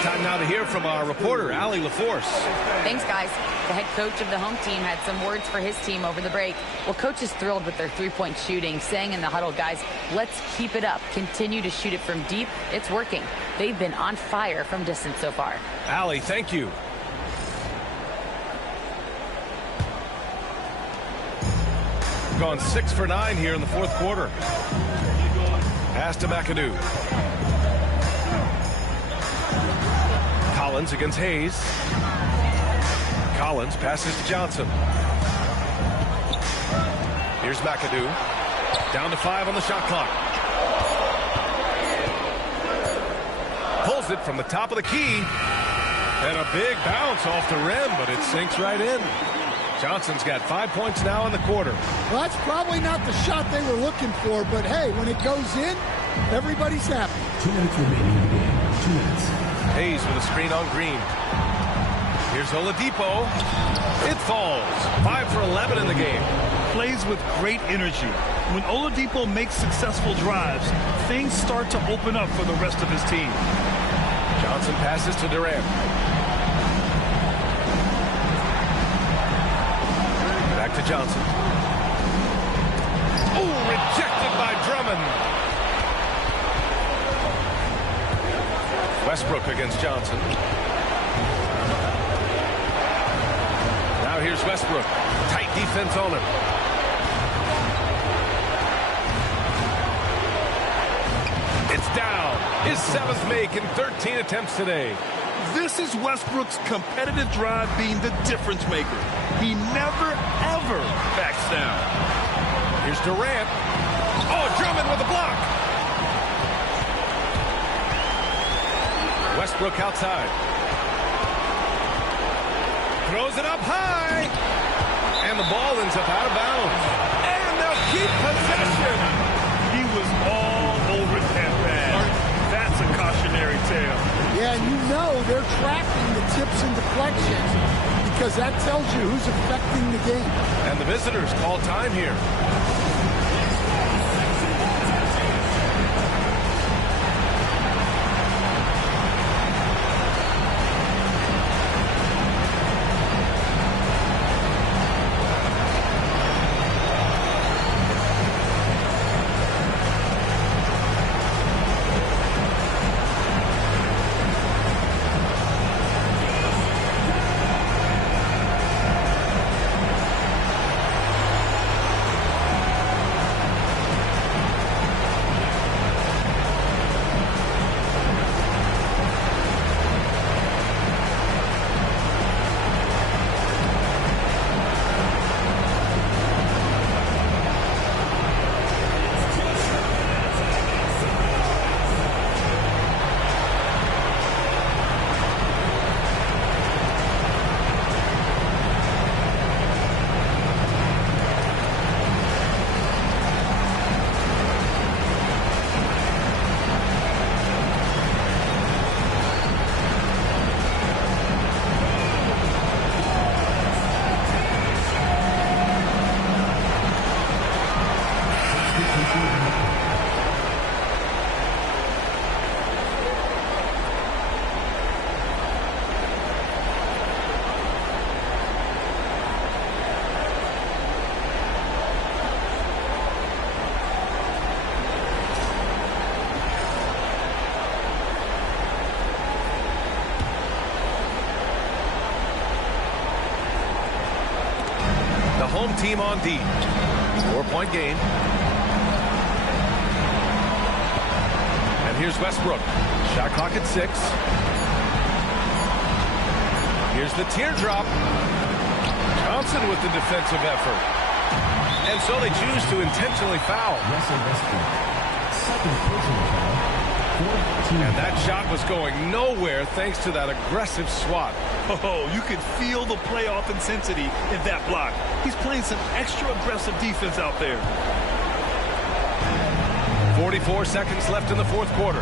Time now to hear from our reporter, Allie LaForce. Thanks, guys. The head coach of the home team had some words for his team over the break. Well, coach is thrilled with their three-point shooting, saying in the huddle, guys, let's keep it up. Continue to shoot it from deep. It's working. They've been on fire from distance so far. Allie, thank you. Gone 6 for 9 here in the fourth quarter. Pass to McAdoo. Collins against Hayes. Collins passes to Johnson. Here's McAdoo. Down to 5 on the shot clock. Pulls it from the top of the key. And a big bounce off the rim, but it sinks right in. Johnson's got 5 points now in the quarter. Well, that's probably not the shot they were looking for, but hey, when it goes in, everybody's happy. 2 minutes remaining in the game. 2 minutes. Hayes with a screen on Green. Here's Oladipo. It falls. 5 for 11 in the game. Plays with great energy. When Oladipo makes successful drives, things start to open up for the rest of his team. Johnson passes to Durant. Back to Johnson. Oh, rejected by Drummond. Westbrook against Johnson. Now here's Westbrook. Tight defense on him. It's down. His 7th make in 13 attempts today. This is Westbrook's competitive drive being the difference maker. He never, ever backs down. Here's Durant. Oh, Drummond with a block. Westbrook outside. Throws it up high. And the ball ends up out of bounds. And they'll keep possession. He was all over that pass. That's a cautionary tale. Yeah, and you know they're tracking the tips and deflections because that tells you who's affecting the game. And the visitors call time here. Home team on D. 4-point game. And here's Westbrook. Shot clock at 6. Here's the teardrop. Johnson with the defensive effort. And so they choose to intentionally foul. Russell Westbrook. Second personal foul. And that shot was going nowhere thanks to that aggressive swat. Oh, you could feel the playoff intensity in that block. He's playing some extra aggressive defense out there. 44 seconds left in the fourth quarter.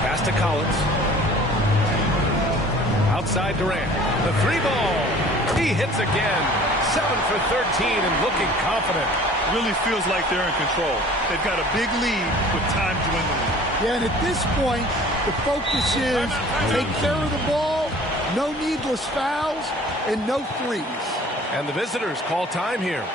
Pass to Collins. Outside Durant. The 3-ball. He hits again. 7 for 13 and looking confident. Really feels like they're in control. They've got a big lead with time dwindling. Yeah, and at this point, the focus is take care of the ball, no needless fouls, and no threes. And the visitors call time here.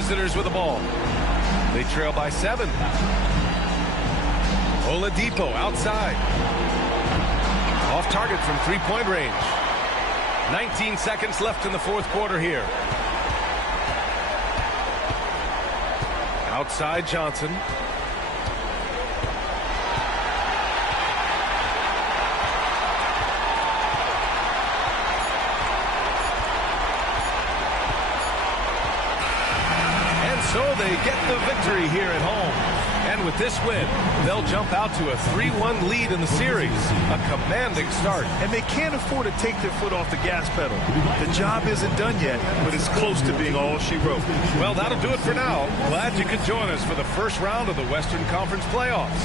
Visitors with the ball. They trail by 7. Oladipo outside. Off target from three-point range. 19 seconds left in the fourth quarter here. Outside Johnson. So they get the victory here at home. And with this win, they'll jump out to a 3-1 lead in the series. A commanding start. And they can't afford to take their foot off the gas pedal. The job isn't done yet, but it's close to being all she wrote. Well, that'll do it for now. Glad you could join us for the first round of the Western Conference playoffs.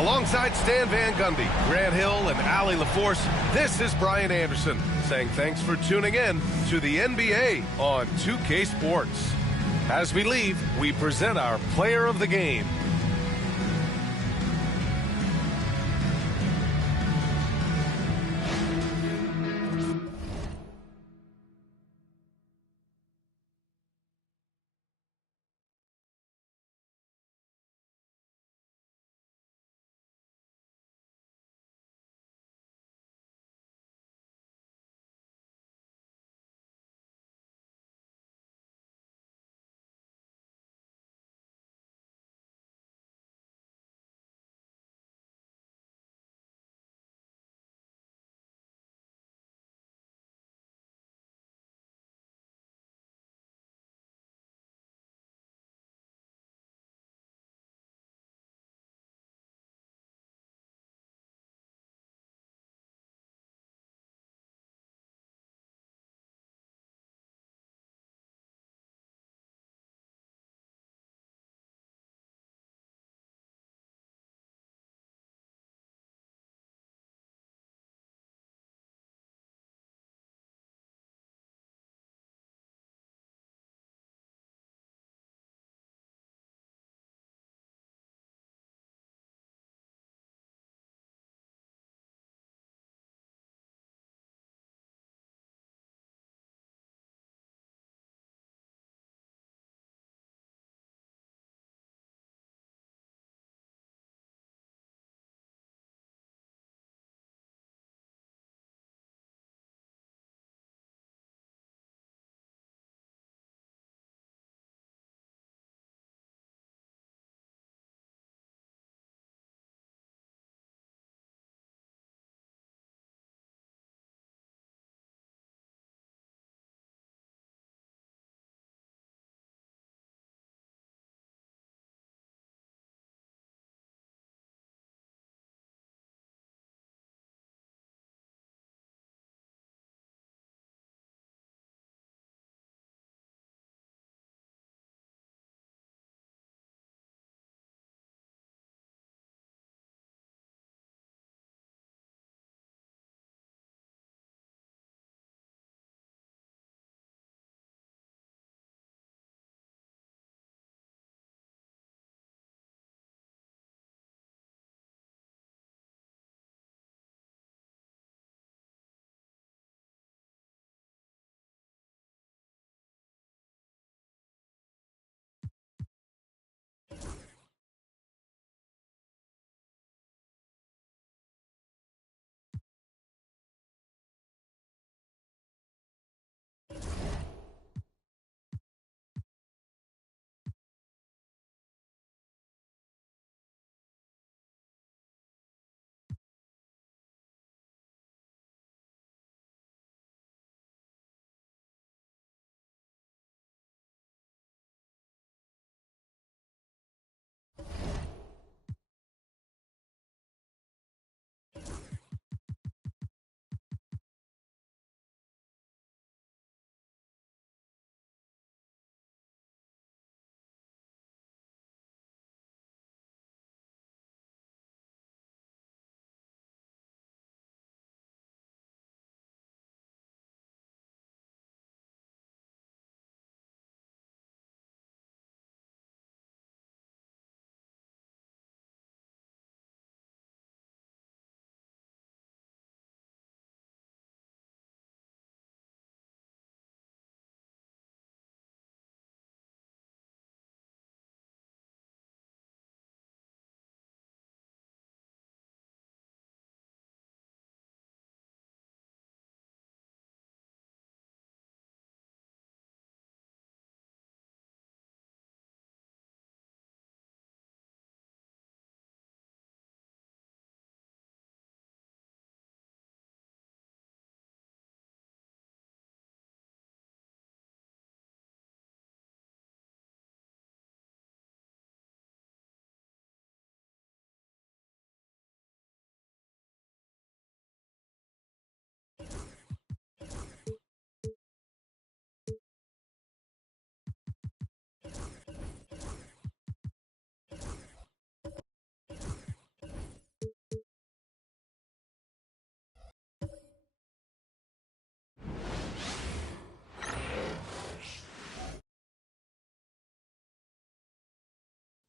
Alongside Stan Van Gundy, Grant Hill, and Allie LaForce, this is Brian Anderson saying thanks for tuning in to the NBA on 2K Sports. As we leave, we present our player of the game.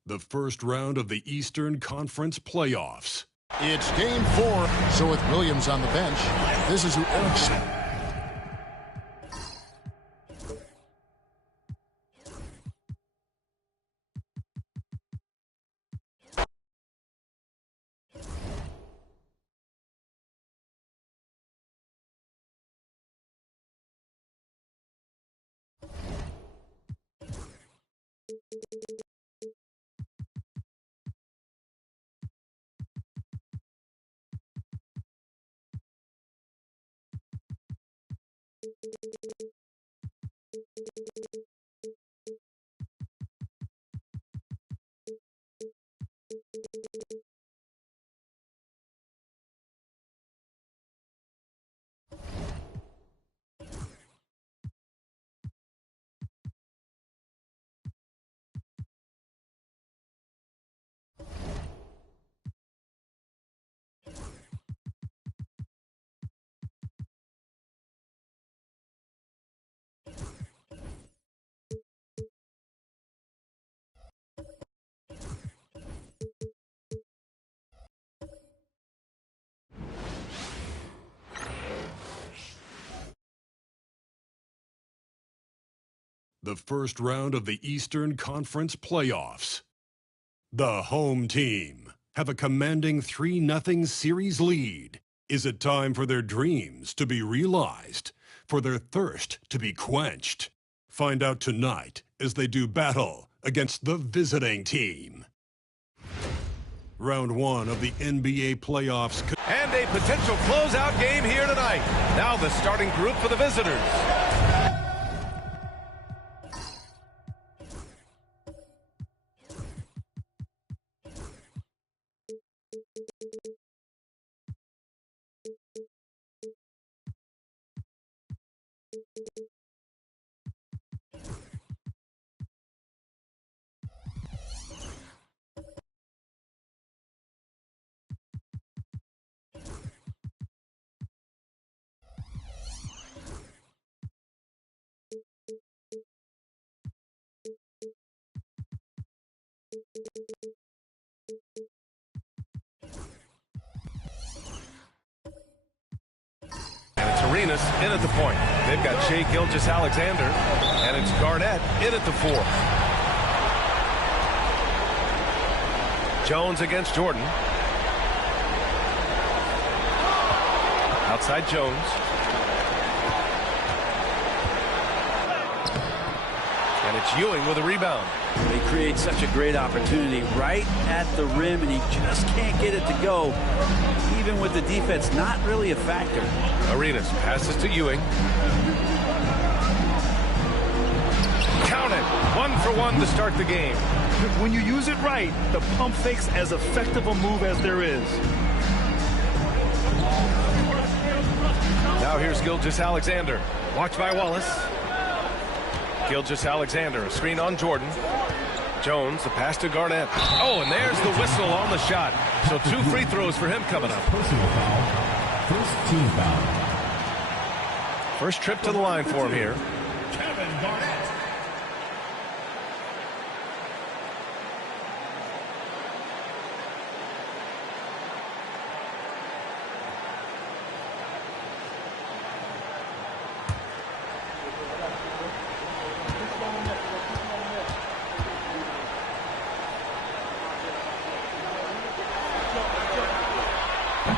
The first round of the Eastern Conference playoffs. It's game 4. So with Williams on the bench, this is who Eric's. The first round of the Eastern Conference playoffs. The home team have a commanding 3-0 series lead. Is it time for their dreams to be realized, for their thirst to be quenched? Find out tonight as they do battle against the visiting team. Round 1 of the NBA playoffs. And a potential closeout game here tonight. Now the starting group for the visitors. And it's Arenas in at the point. They've got Shai Gilgeous-Alexander, and it's Garnett in at the 4. Jones against Jordan. Outside Jones. And it's Ewing with a rebound. They create such a great opportunity right at the rim, and he just can't get it to go. Even with the defense, not really a factor. Arenas passes to Ewing. Count it. 1 for 1 to start the game. When you use it right, the pump fake's as effective a move as there is. Now here's Gilgeous-Alexander. Watched by Wallace. Gilgeous-Alexander, a screen on Jordan. Jones, a pass to Garnett. Oh, and there's the whistle on the shot. So 2 free throws for him coming up. Personal foul. First team foul. First trip to the line for him here. Kevin Garnett.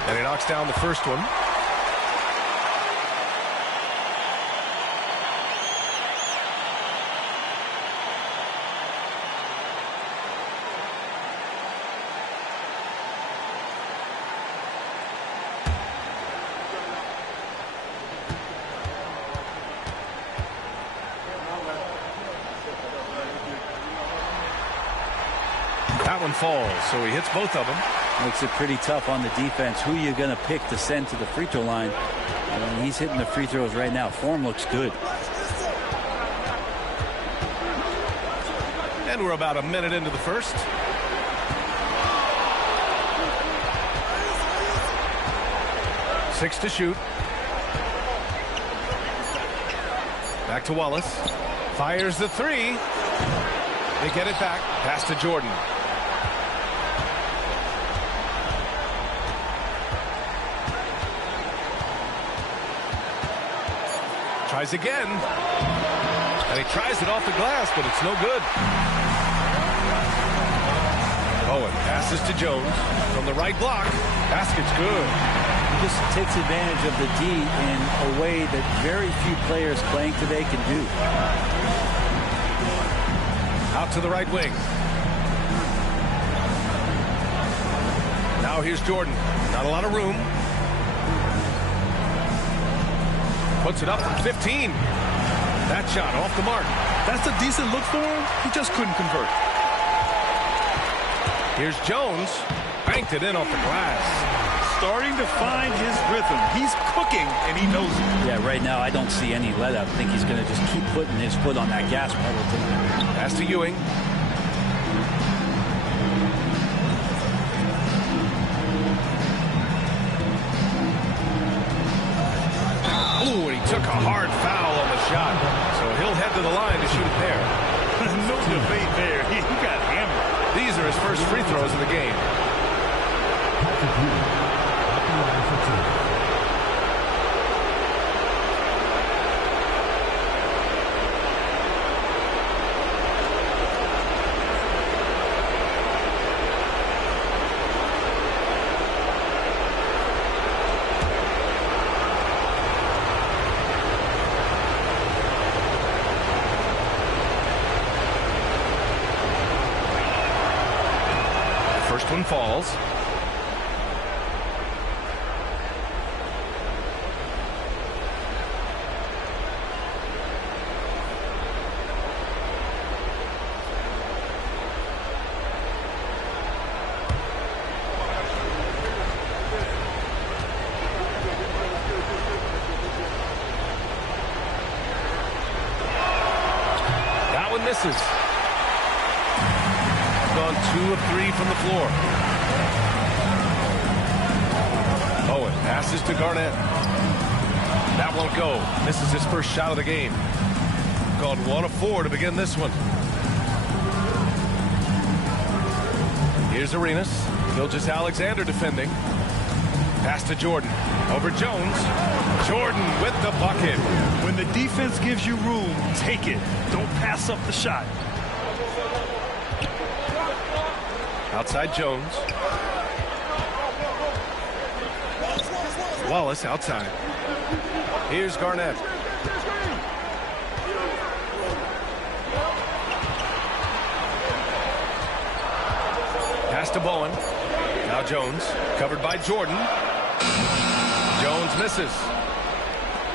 And he knocks down the first one. That one falls, so he hits both of them. Makes it pretty tough on the defense. Who you're going to pick to send to the free throw line. I mean, he's hitting the free throws right now. Form looks good. And we're about a minute into the first. Six to shoot. Back to Wallace. Fires the 3. They get it back. Pass to Jordan. Tries again. And he tries it off the glass, but it's no good. Bowen passes to Jones from the right block. Basket's good. He just takes advantage of the D in a way that very few players playing today can do. Out to the right wing. Now here's Jordan. Not a lot of room. Puts it up from 15. That shot off the mark. That's a decent look for him. He just couldn't convert. Here's Jones. Banked it in off the glass. Starting to find his rhythm. He's cooking, and he knows it. Yeah, right now I don't see any let up. I think he's going to just keep putting his foot on that gas pedal tonight. Pass to Ewing. Ooh, and he took a hard foul on the shot. So he'll head to the line to shoot it there. No debate there. He got hammered. These are his first free throws of the game. First one falls. That one misses. Gone 2 of 3 from the floor. Bowen passes to Garnett. That won't go. This is his first shot of the game. Gone 1 of 4 to begin this one. Here's Arenas. Gilgeous-Alexander defending. Pass to Jordan. Over Jones. Jordan with the bucket. When the defense gives you room, take it. Don't pass up the shot. Outside Jones. Wallace outside. Here's Garnett. Pass to Bowen. Now Jones. Covered by Jordan. Jones misses.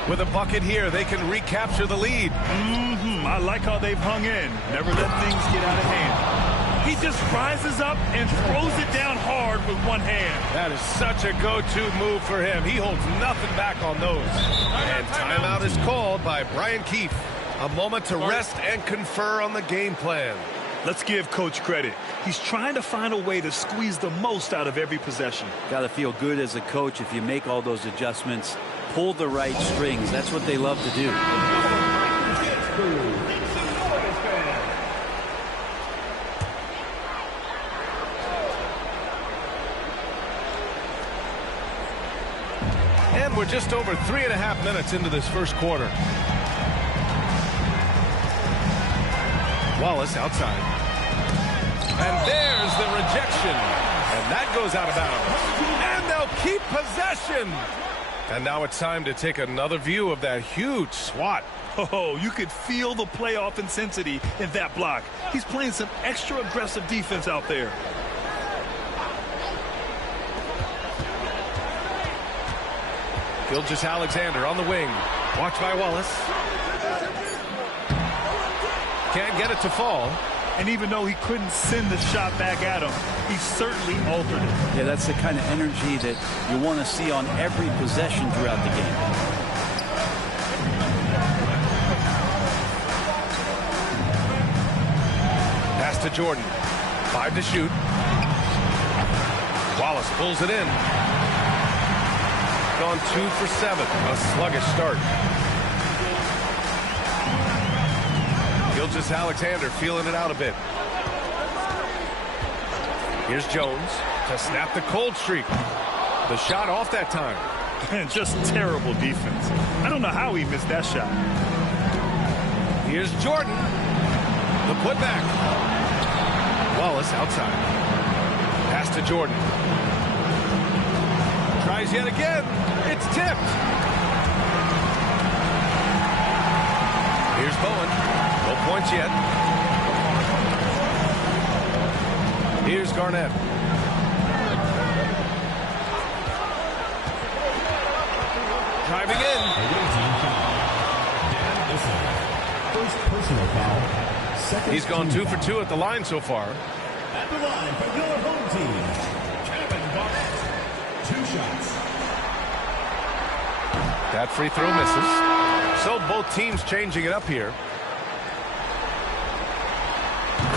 With a bucket here, they can recapture the lead. I like how they've hung in. Never let things get out of hand. He just rises up and throws it down hard with one hand. That is such a go-to move for him. He holds nothing back on those. And timeout is called by Brian Keefe. A moment to rest and confer on the game plan. Let's give Coach credit. He's trying to find a way to squeeze the most out of every possession. Got to feel good as a coach if you make all those adjustments, pull the right strings. That's what they love to do. And we're just over 3.5 minutes into this first quarter. Wallace outside. And there's the rejection. And that goes out of bounds. And they'll keep possession. And now it's time to take another view of that huge swat. Oh, you could feel the playoff intensity in that block. He's playing some extra aggressive defense out there. Gilgeous-Alexander on the wing. Watched by Wallace. Can't get it to fall. And even though he couldn't send the shot back at him, he certainly altered it. Yeah, that's the kind of energy that you want to see on every possession throughout the game. Pass to Jordan. 5 to shoot. Wallace pulls it in. Gone 2 for 7. A sluggish start. Gilgeous-Alexander feeling it out a bit. Here's Jones to snap the cold streak. The shot off that time. And just terrible defense. I don't know how he missed that shot. Here's Jordan. The putback. Wallace outside. Pass to Jordan. Tries yet again. It's tipped. Here's Bowen. No points yet. Here's Garnett. Driving in. First personal foul. Second. He's gone 2 for 2 at the line so far. At the line for your home team, Kevin Garnett. 2 shots. That free throw misses. So both teams changing it up here.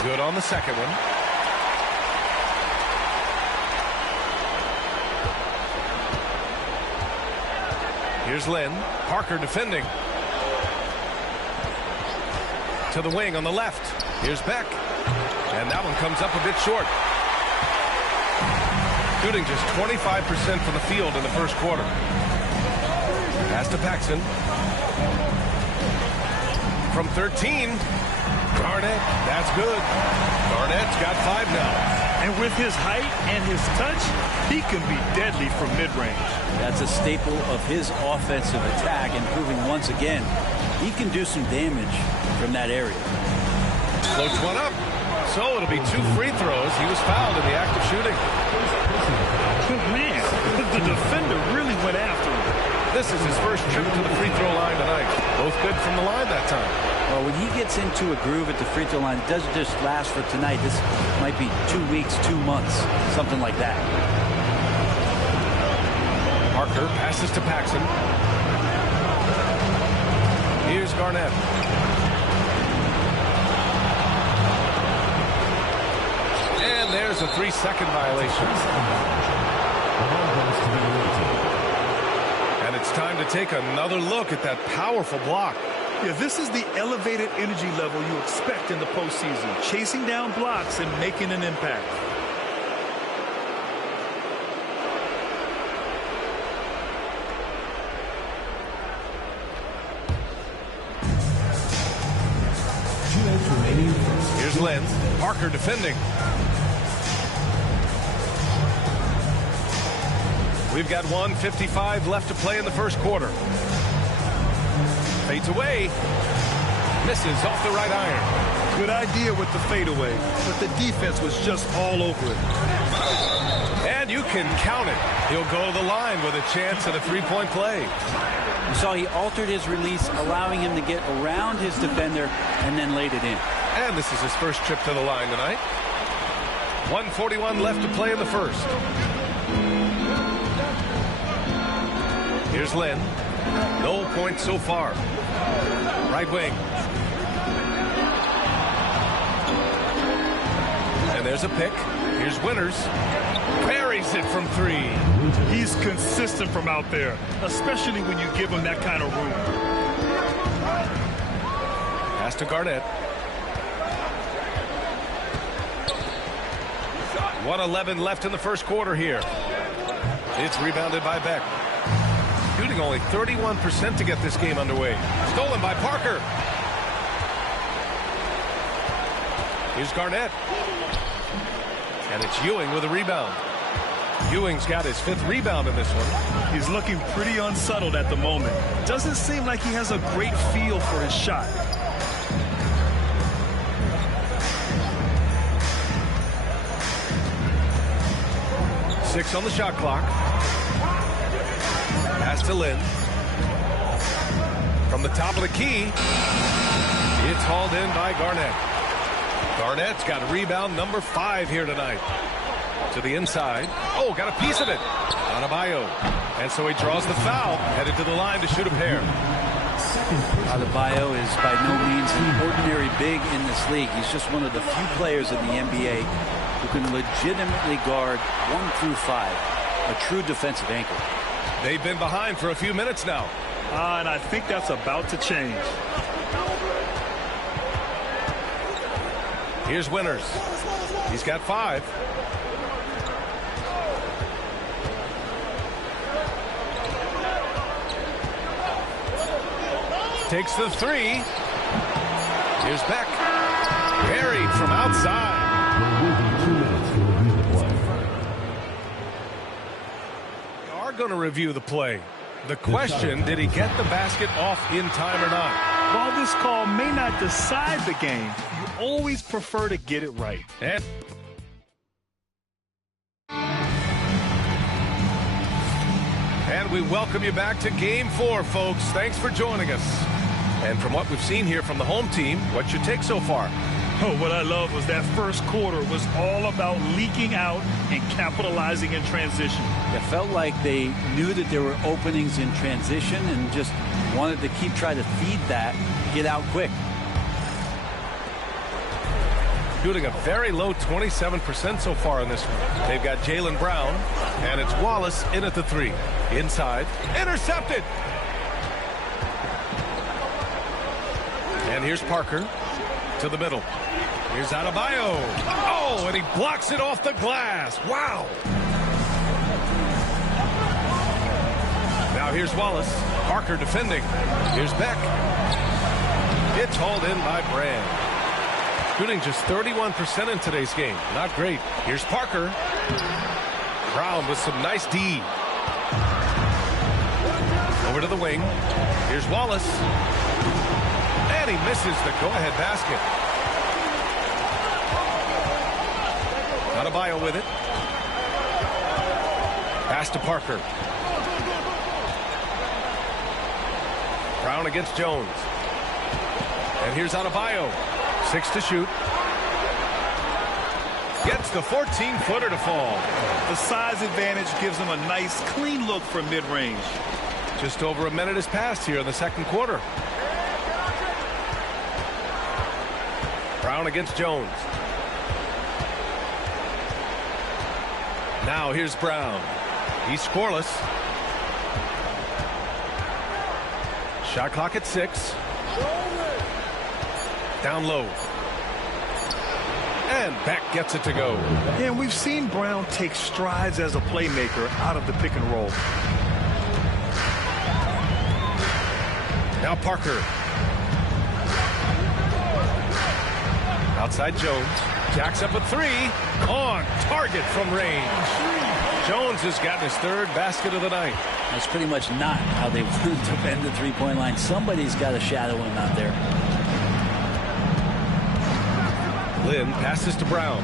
Good on the second one. Here's Lynn. Parker defending. To the wing on the left. Here's Beck. And that one comes up a bit short. Shooting just 25% from the field in the first quarter. Pass to Paxson. From 13. Garnett. That's good. Garnett's got 5 now. And with his height and his touch, he can be deadly from mid-range. That's a staple of his offensive attack, and proving once again he can do some damage from that area. Floats one up. So it'll be 2 free throws. He was fouled in the act of shooting. Man, the defender really went after him. This is his first trip to the free throw line tonight. Both good from the line that time. Well, when he gets into a groove at the free throw line, it doesn't just last for tonight. This might be 2 weeks, 2 months, something like that. Parker passes to Paxson. Here's Garnett. And there's a 3-second violation. And it's time to take another look at that powerful block. Yeah, this is the elevated energy level you expect in the postseason. Chasing down blocks and making an impact. Here's Lynn. Parker defending. We've got 1:55 left to play in the first quarter. Fades away. Misses off the right iron. Good idea with the fadeaway, but the defense was just all over it. And you can count it. He'll go to the line with a chance at a 3-point play. You saw he altered his release, allowing him to get around his defender and then laid it in. And this is his first trip to the line tonight. 1:41 left to play in the first. Here's Lynn. No points so far. Right wing. And there's a pick. Here's Winters. Buries it from 3. He's consistent from out there, especially when you give him that kind of room. Pass to Garnett. 1:11 left in the first quarter here. It's rebounded by Beck. Shooting only 31% to get this game underway. Stolen by Parker. Here's Garnett. And it's Ewing with a rebound. Ewing's got his 5th rebound in this one. He's looking pretty unsettled at the moment. Doesn't seem like he has a great feel for his shot. Six on the shot clock. Pass to Lynn. From the top of the key. It's hauled in by Garnett. Garnett's got rebound number 5 here tonight. To the inside. Oh, got a piece of it. Adebayo. And so he draws the foul. Headed to the line to shoot a pair. Adebayo is by no means an ordinary big in this league. He's just one of the few players in the NBA who can legitimately guard 1 through 5. A true defensive anchor. They've been behind for a few minutes now. And I think that's about to change. Here's Winters. He's got 5. takes the three. Here's Beck. Buried from outside. We are going to review the play. The question, did he get the basket off in time or not? While this call may not decide the game, you always prefer to get it right. And we welcome you back to Game 4, folks. Thanks for joining us. And from what we've seen here from the home team, what's your take so far? Oh, what I love was that first quarter was all about leaking out and capitalizing in transition. It felt like they knew that there were openings in transition and just wanted to keep trying to feed that, get out quick. Shooting a very low 27% so far in this one. They've got Jaylen Brown, and it's Wallace in at the three. Inside, intercepted. And here's Parker to the middle. Here's Adebayo. Oh, and he blocks it off the glass. Wow. Now here's Wallace. Parker defending. Here's Beck. It's hauled in by Brand. Shooting just 31% in today's game. Not great. Here's Parker. Brown with some nice D. Over to the wing. Here's Wallace. And he misses the go-ahead basket. Adebayo with it. Pass to Parker. Brown against Jones. And here's Adebayo. 6 to shoot. Gets the 14-footer to fall. The size advantage gives him a nice, clean look from mid-range. Just over a minute has passed here in the second quarter. Brown against Jones. Now here's Brown. He's scoreless. Shot clock at 6. Down low. And Beck gets it to go. And we've seen Brown take strides as a playmaker out of the pick and roll. Now Parker. Outside Jones. Jacks up a three. On target from range. Jones has gotten his third basket of the night. That's pretty much not how they want to bend the three-point line. Somebody's got to shadow him out there. Lynn passes to Brown.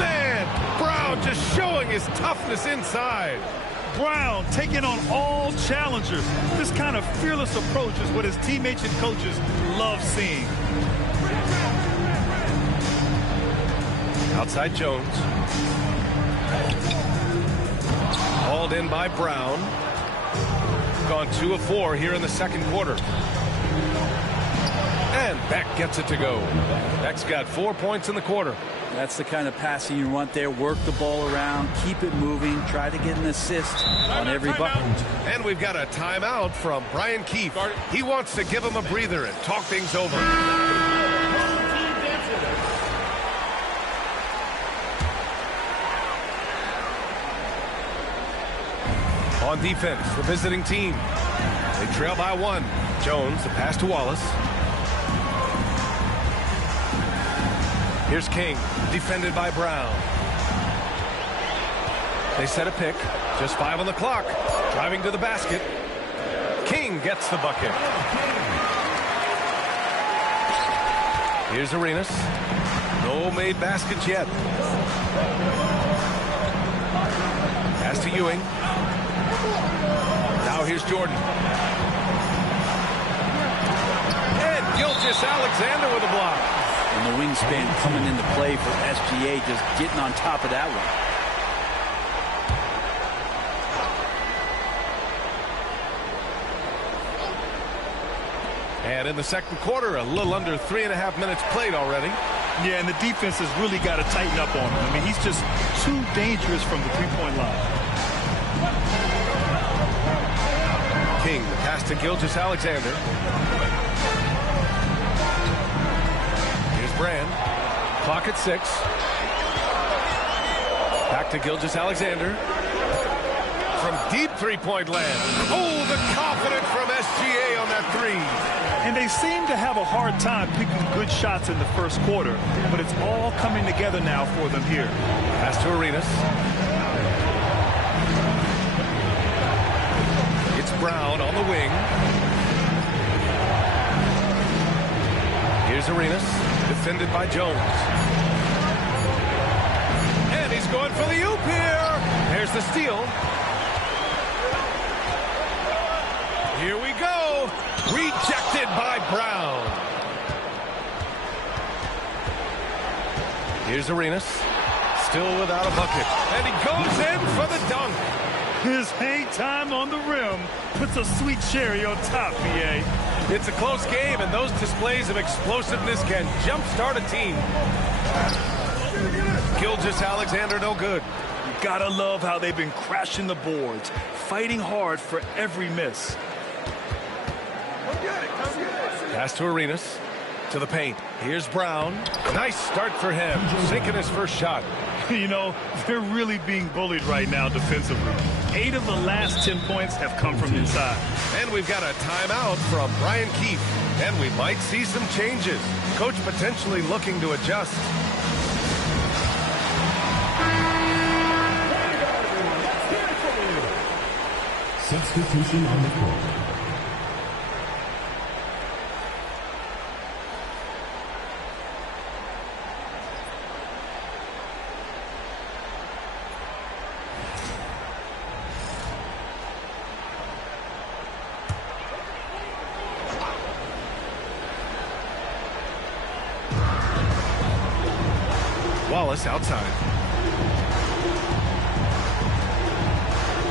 Man, Brown just showing his toughness inside. Brown taking on all challengers. This kind of fearless approach is what his teammates and coaches love seeing. Outside Jones. Hauled in by Brown. Gone 2 of 4 here in the second quarter. And Beck gets it to go. Beck's got 4 points in the quarter. That's the kind of passing you want there. Work the ball around, keep it moving, try to get an assist on every bucket. And we've got a timeout from Brian Keefe. He wants to give him a breather and talk things over. On defense, the visiting team. They trail by 1. Jones, the pass to Wallace. Here's King, defended by Brown. They set a pick. Just 5 on the clock. Driving to the basket. King gets the bucket. Here's Arenas. No made baskets yet. Pass to Ewing. Now here's Jordan. And Gilgeous-Alexander with a block. And the wingspan coming into play for SGA, just getting on top of that one. And in the second quarter, a little under 3.5 minutes played already. Yeah, and the defense has really got to tighten up on him. I mean, he's just too dangerous from the three-point line. King, the pass to Gilgeous-Alexander. Here's Brand. Clock at 6. Back to Gilgeous-Alexander. From deep three-point land. Oh, the confidence from SGA on that three. And they seem to have a hard time picking good shots in the first quarter, but it's all coming together now for them here. Pass to Arenas. It's Brown on the wing. Here's Arenas, defended by Jones. And he's going for the oop here. There's the steal. Here we go. Rejected by Brown. Here's Arenas. Still without a bucket. And he goes in for the dunk. His hang time on the rim puts a sweet cherry on top, BA. It's a close game, and those displays of explosiveness can jumpstart a team. Gilgeous-Alexander no good. You gotta love how they've been crashing the boards, fighting hard for every miss. Pass to Arenas. To the paint. Here's Brown. Nice start for him. Sinking his first shot. You know, they're really being bullied right now defensively. 8 of the last 10 points have come from inside. And we've got a timeout from Brian Keefe. And we might see some changes. Coach potentially looking to adjust. Substitution on the court. Wallace outside.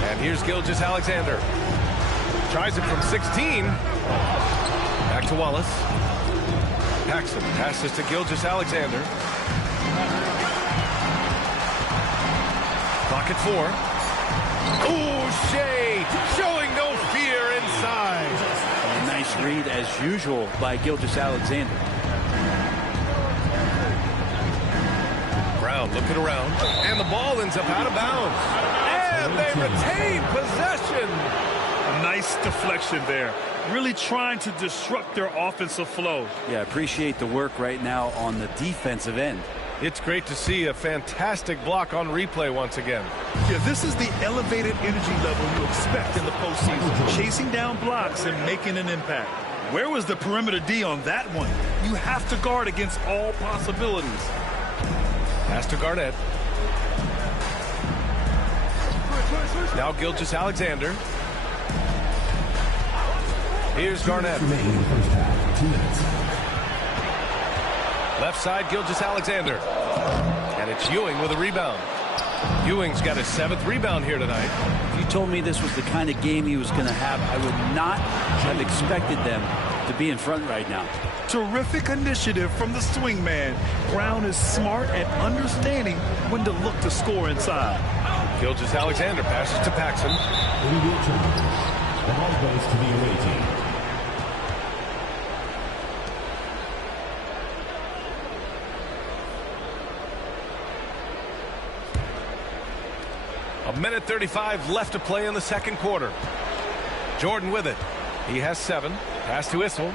And here's Gilgeous-Alexander. Tries it from 16. Back to Wallace. Paxson passes to Gilgeous-Alexander. Clock at 4. Ooh, Shea showing no fear inside. A nice read as usual by Gilgeous-Alexander. Brown looking around, and the ball ends up out of bounds. And they retain possession. A nice deflection there. Really trying to disrupt their offensive flow. Yeah, appreciate the work right now on the defensive end. It's great to see a fantastic block on replay once again. Yeah, this is the elevated energy level you expect in the postseason. Chasing down blocks and making an impact. Where was the perimeter D on that one? You have to guard against all possibilities. Pass to Garnett. Now Gilgeous-Alexander. Here's Garnett. Left side, Gilgeous-Alexander. And it's Ewing with a rebound. Ewing's got his 7th rebound here tonight. If you told me this was the kind of game he was going to have, I would not have expected them to be in front right now. Terrific initiative from the swing man. Brown is smart at understanding when to look to score inside. Gilgeous-Alexander passes to Paxson. The ball goes to the away team. A minute 35 left to play in the second quarter. Jordan with it. He has 7. Pass to Issel.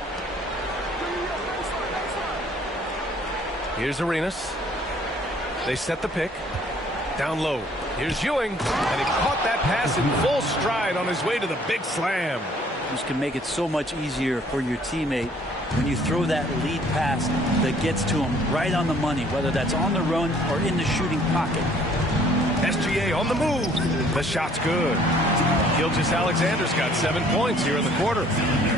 Here's Arenas. They set the pick. Down low. Here's Ewing. And he caught that pass in full stride on his way to the big slam. This can make it so much easier for your teammate when you throw that lead pass that gets to him right on the money, whether that's on the run or in the shooting pocket. SGA on the move. The shot's good. Gilgeous-Alexander's got 7 points here in the quarter.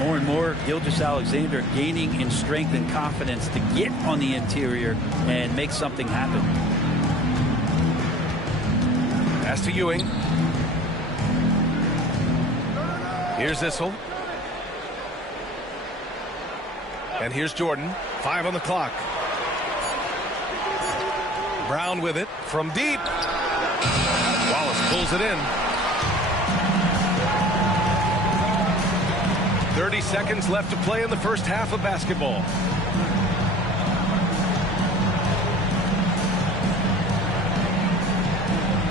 More and more, Gilgeous-Alexander gaining in strength and confidence to get on the interior and make something happen. Pass to Ewing. Here's Issel. And here's Jordan. 5 on the clock. Brown with it from deep. Wallace pulls it in. 30 seconds left to play in the first half of basketball.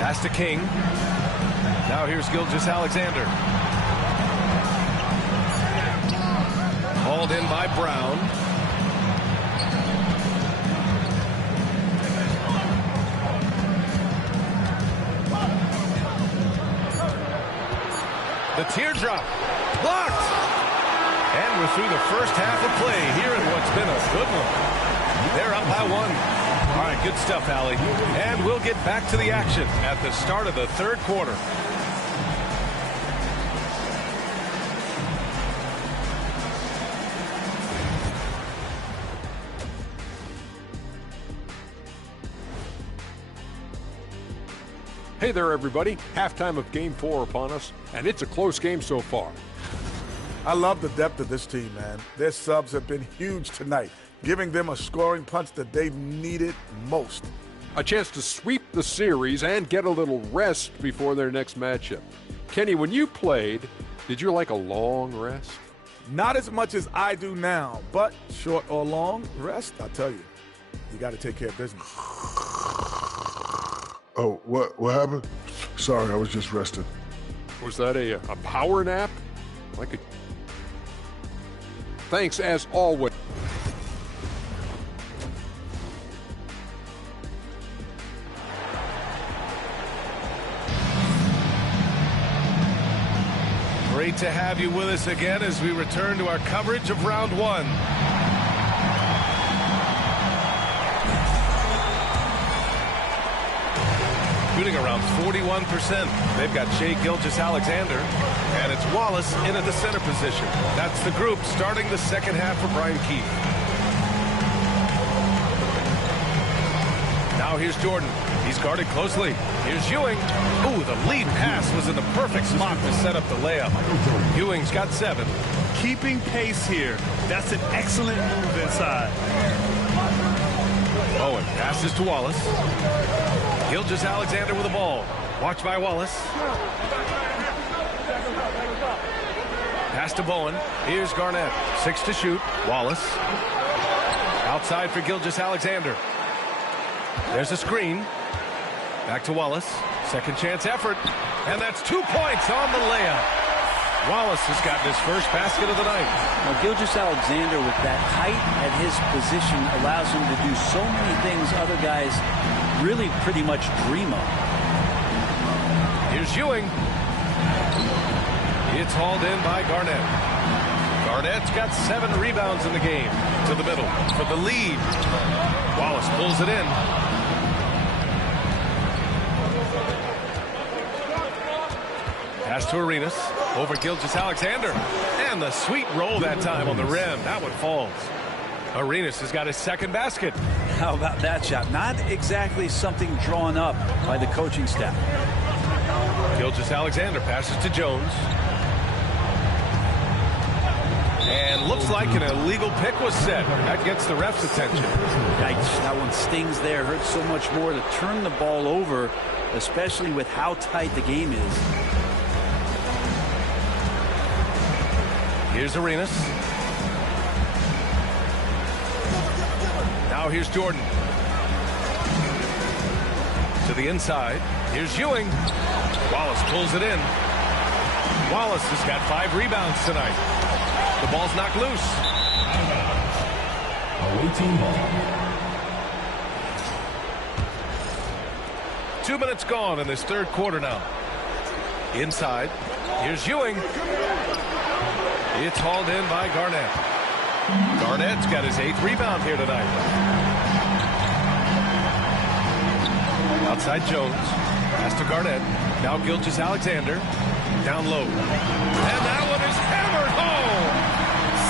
Pass to King. Now here's Gilgeous-Alexander. Hauled in by Brown. The teardrop. Blocked. And we're through the first half of play here in what's been a good one. They're up by 1. All right, good stuff, Allie. And we'll get back to the action at the start of the third quarter. Hey there, everybody. Halftime of Game 4 upon us, and it's a close game so far. I love the depth of this team, man. Their subs have been huge tonight, giving them a scoring punch that they've needed most. A chance to sweep the series and get a little rest before their next matchup. Kenny, when you played, did you like a long rest? Not as much as I do now, but short or long rest, I'll tell you, you got to take care of business. Oh, what happened? Sorry, I was just resting. Was that a power nap? Like a... Thanks, as always. Great to have you with us again as we return to our coverage of round 1. Shooting around 41%. They've got Shai Gilgeous-Alexander, and it's Wallace in at the center position. That's the group starting the second half for Brian Keefe. Now here's Jordan. He's guarded closely. Here's Ewing. Ooh, the lead pass was in the perfect spot to set up the layup. Ewing's got 7. Keeping pace here. That's an excellent move inside. Owen passes to Wallace. Gilgeous-Alexander with the ball. Watch by Wallace. Pass to Bowen. Here's Garnett. 6 to shoot. Wallace. Outside for Gilgeous-Alexander. There's a screen. Back to Wallace. Second chance effort. And that's 2 points on the layup. Wallace has gotten his first basket of the night. Now, Gilgeous-Alexander, with that height at his position, allows him to do so many things other guys really pretty much dream of. Here's Ewing. It's hauled in by Garnett. Garnett's got 7 rebounds in the game. To the middle for the lead. Wallace pulls it in. Pass to Arenas. Over Gilgeous-Alexander. And the sweet roll that time on the rim. That one falls. Arenas has got his second basket. How about that shot? Not exactly something drawn up by the coaching staff. Gilgeous-Alexander passes to Jones. And looks like an illegal pick was set. That gets the ref's attention. Yikes, that one stings there. Hurts so much more to turn the ball over, especially with how tight the game is. Here's Arenas. Now here's Jordan. To the inside. Here's Ewing. Wallace pulls it in. Wallace has got 5 rebounds tonight. The ball's knocked loose. Away team ball. 2 minutes gone in this third quarter now. Inside. Here's Ewing. It's hauled in by Garnett. Garnett's got his 8th rebound here tonight. Outside Jones. Pass to Garnett. Now Gilgeous-Alexander. Down low. And that one is hammered home.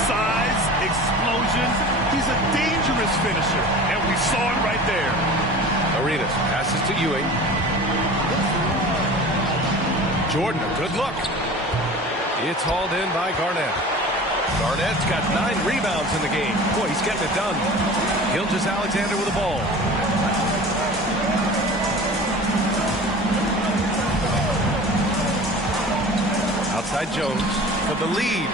Size, explosion. He's a dangerous finisher. And we saw it right there. Arenas passes to Ewing. Jordan, a good look. It's hauled in by Garnett. Garnett's got 9 rebounds in the game. Boy, he's getting it done. Gilgeous-Alexander with the ball. Outside Jones for the lead.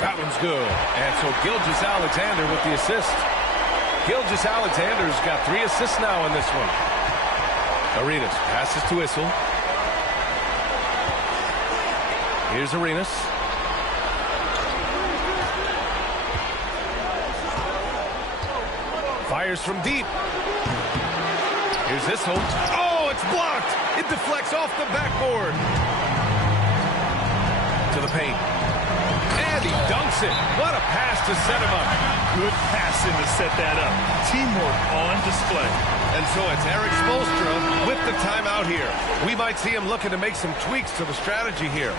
That one's good. And so Gilgeous-Alexander with the assist. Gilgeous-Alexander's got 3 assists now in this one. Arenas passes to Issel. Here's Arenas. Fires from deep. Here's Issel. Oh, it's blocked. It deflects off the backboard. To the paint. And he dunks it. What a pass to set him up. Good passing to set that up. Teamwork on display. And so it's Eric Spoelstra with the timeout here. We might see him looking to make some tweaks to the strategy here.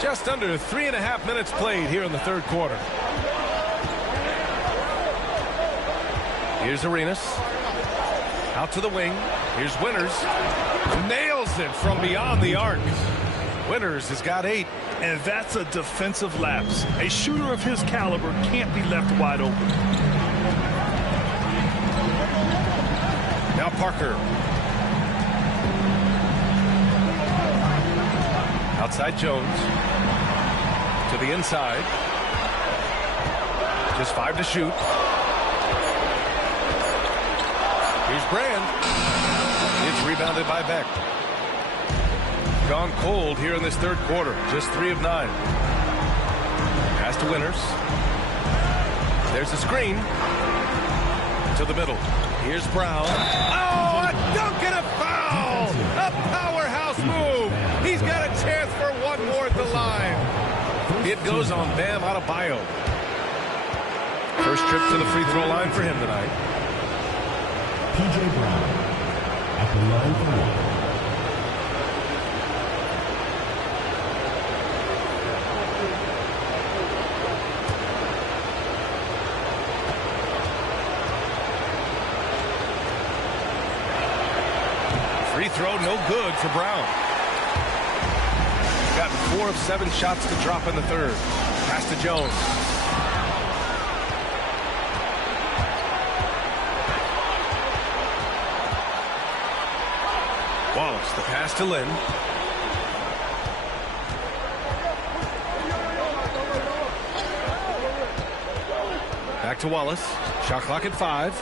Just under 3.5 minutes played here in the third quarter. Here's Arenas. Out to the wing. Here's Winters. Nails it from beyond the arc. Winters has got 8. And that's a defensive lapse. A shooter of his caliber can't be left wide open. Now Parker. Outside Jones. To the inside. Just 5 to shoot. Here's Brand. It's rebounded by Beck. Gone cold here in this third quarter. Just 3 of 9. Pass to Winters. There's a screen. To the middle. Here's Brown. Oh, a dunk and a foul! A powerhouse move. He's got a chance for one more at the line. It goes on Bam Adebayo. First trip to the free throw line for him tonight. P.J. Brown at the line for one. Free throw no good for Brown. He's gotten 4 of 7 shots to drop in the third. Pass to Jones. Wallace, the pass to Lynn. Back to Wallace. Shot clock at 5.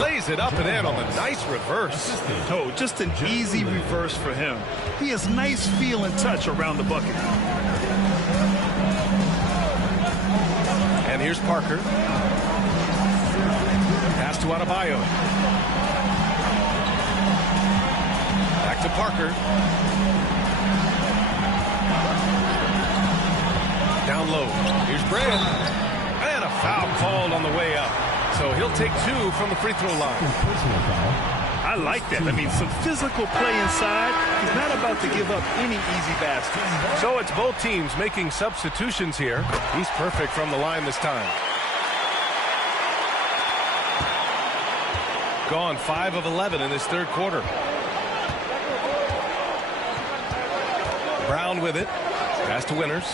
Lays it up and in on the nice reverse. Oh, just an easy reverse for him. He has nice feel and touch around the bucket. And here's Parker. Pass to Adebayo. Back to Parker. Down low. Here's Brand. And a foul called on the way up. So he'll take 2 from the free throw line. I like that. I mean, some physical play inside. He's not about to give up any easy baskets. So it's both teams making substitutions here. He's perfect from the line this time. Gone 5 of 11 in this third quarter. Brown with it. Pass to Winters.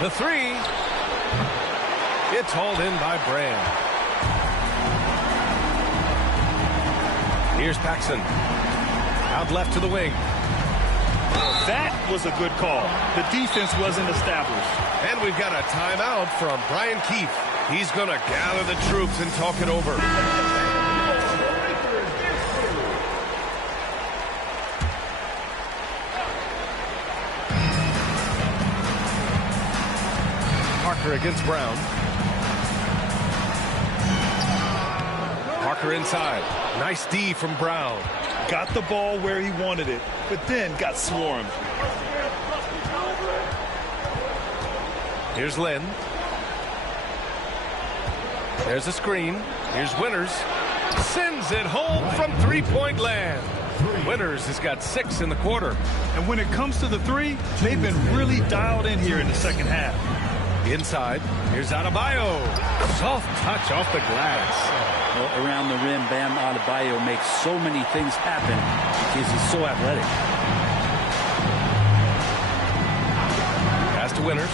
The 3. It's hauled in by Brand. Here's Paxson. Out left to the wing. That was a good call. The defense wasn't established. And we've got a timeout from Brian Keefe. He's going to gather the troops and talk it over. Parker against Brown. Parker inside. Nice D from Brown. Got the ball where he wanted it, but then got swarmed. Here's Lynn. There's a screen. Here's Winters. Sends it home from three-point land. Winters has got 6 in the quarter. And when it comes to the 3, they've been really dialed in here in the second half. Inside. Here's Adebayo. Soft touch off the glass. Well, around the rim, Bam Adebayo makes so many things happen because he's so athletic. Pass to Winters.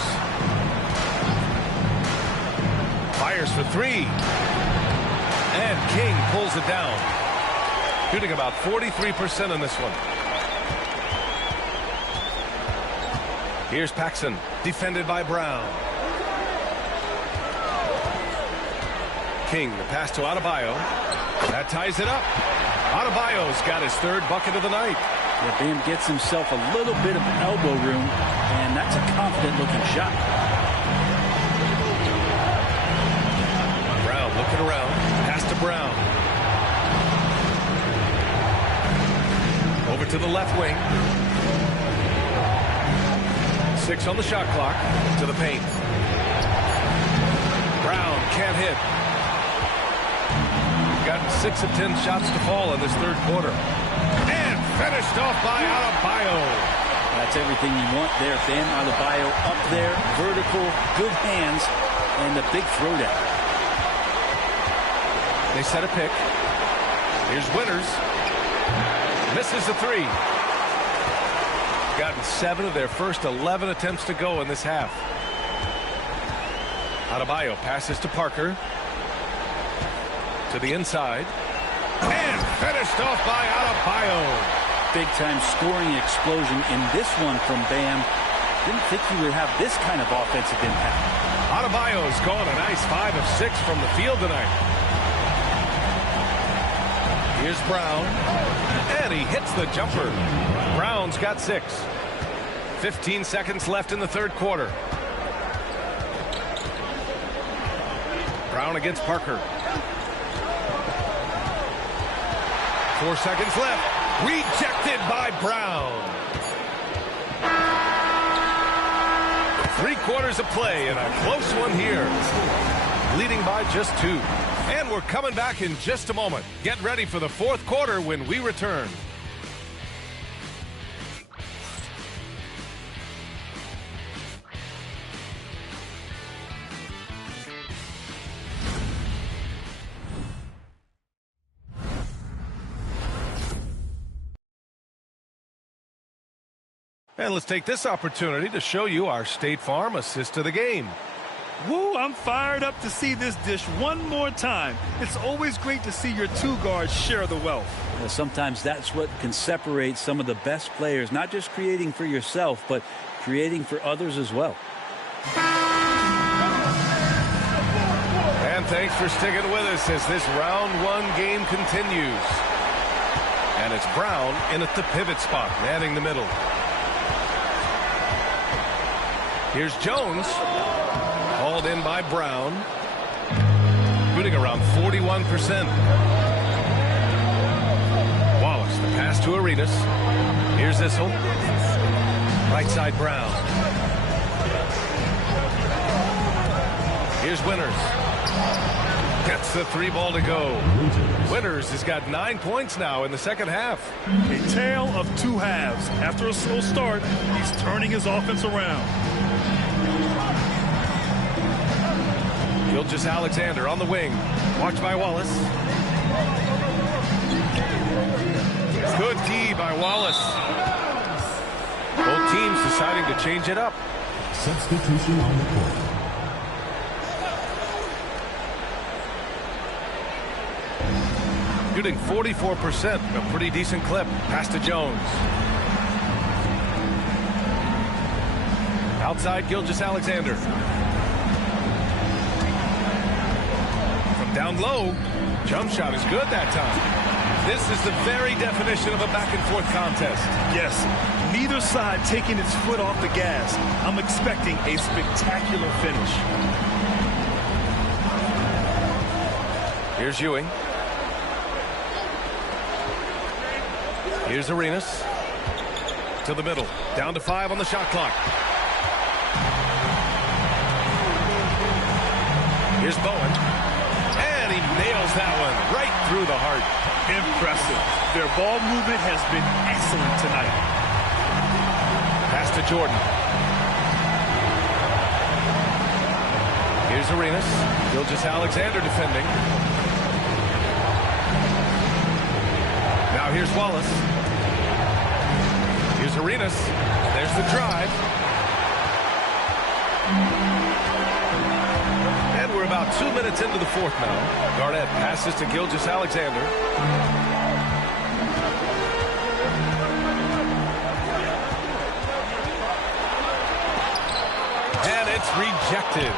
Fires for 3. And King pulls it down. Shooting about 43% in this one. Here's Paxson. Defended by Brown. King, the pass to Adebayo. That ties it up. Adebayo's got his third bucket of the night. Yeah, Bam gets himself a little bit of elbow room, and that's a confident-looking shot. Brown looking around. Pass to Brown. Over to the left wing. 6 on the shot clock. To the paint. Brown can't hit. Got 6 of 10 shots to fall in this third quarter. And finished off by Adebayo. That's everything you want there. Bam Adebayo up there, vertical, good hands, and a big throwdown. They set a pick. Here's Winters. Misses the 3. Gotten 7 of their first 11 attempts to go in this half. Adebayo passes to Parker. To the inside. And finished off by Adebayo. Big-time scoring explosion in this one from Bam. Didn't think he would have this kind of offensive impact. Adebayo's going a nice 5 of 6 from the field tonight. Here's Brown. And he hits the jumper. Brown's got 6. 15 seconds left in the third quarter. Brown against Parker. 4 seconds left. Rejected by Brown. 3 quarters of play and a close one here. Leading by just 2. And we're coming back in just a moment. Get ready for the fourth quarter when we return. And let's take this opportunity to show you our State Farm assist to the game. Woo, I'm fired up to see this dish one more time. It's always great to see your 2 guards share the wealth. Sometimes that's what can separate some of the best players, not just creating for yourself, but creating for others as well. And thanks for sticking with us as this round 1 game continues. And it's Brown in at the pivot spot, manning the middle. Here's Jones. Hauled in by Brown. Shooting around 41%. Wallace, the pass to Arenas. Here's Issel. Right side Brown. Here's Winters. Gets the 3 ball to go. Winters has got 9 points now in the second half. A tale of 2 halves. After a slow start, he's turning his offense around. Gilgeous-Alexander on the wing. Watched by Wallace. Good D by Wallace. Both teams deciding to change it up. Substitution on the court. Shooting 44%, a pretty decent clip. Pass to Jones. Outside Gilgeous-Alexander. From down low, jump shot is good that time. This is the very definition of a back-and-forth contest. Yes, neither side taking its foot off the gas. I'm expecting a spectacular finish. Here's Ewing. Here's Arenas. To the middle. Down to 5 on the shot clock. Here's Bowen. And he nails that one right through the heart. Impressive. Their ball movement has been excellent tonight. Pass to Jordan. Here's Arenas. Gilgeous-Alexander defending. Now here's Wallace. Here's Arenas. There's the drive. And we're about 2 minutes into the fourth now. Garnett passes to Gilgeous-Alexander. And it's rejected.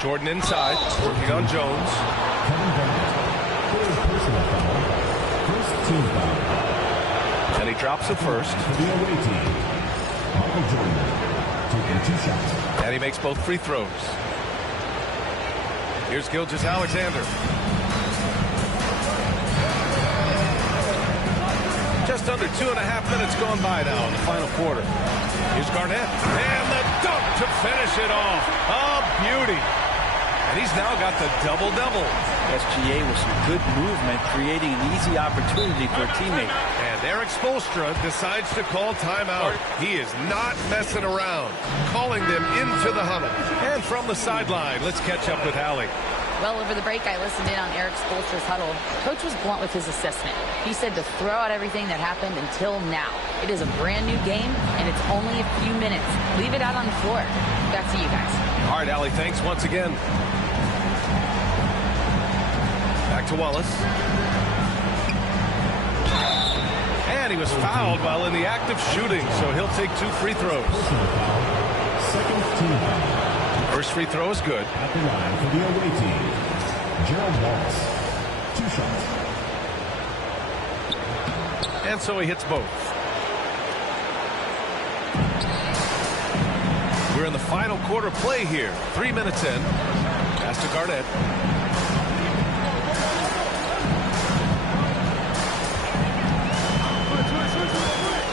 Jordan inside, working on Jones. Kevin Garnett. Third personal foul. First team foul. And he drops it first. For the away team, Michael Jordan taking 2 shots. And he makes both free throws. Here's Gilgeous-Alexander. Just under 2.5 minutes gone by now in the final quarter. Here's Garnett. And the dunk to finish it off. A beauty. And he's now got the double-double. SGA with some good movement, creating an easy opportunity for a teammate. And Eric Spoelstra decides to call timeout. He is not messing around, calling them into the huddle. And from the sideline, let's catch up with Allie. Well, over the break, I listened in on Eric Spoelstra's huddle. Coach was blunt with his assessment. He said to throw out everything that happened until now. It is a brand new game, and it's only a few minutes. Leave it out on the floor. Back to you guys. All right, Allie, thanks once again. Back to Wallace. And he was fouled while in the act of shooting, so he'll take 2 free throws. Second team foul. First free throw is good. At the line for the away team, Gerald Wallace. 2 shots. And so he hits both. We're in the final quarter play here. 3 minutes in. Pass to Garnett.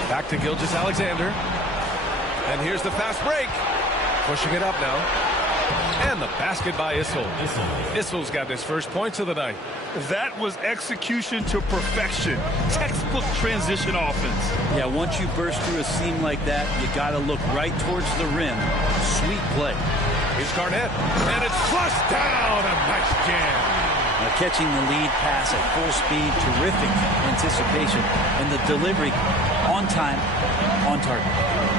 Back to Gilgeous-Alexander. And here's the fast break. Pushing it up now. And the basket by Issel. Issel's got his first points of the night. That was execution to perfection. Textbook transition offense. Yeah, once you burst through a seam like that, you got to look right towards the rim. Sweet play. Here's Garnett. And it's flushed down. A nice jam. Now catching the lead pass at full speed, terrific anticipation, and the delivery on time, on target.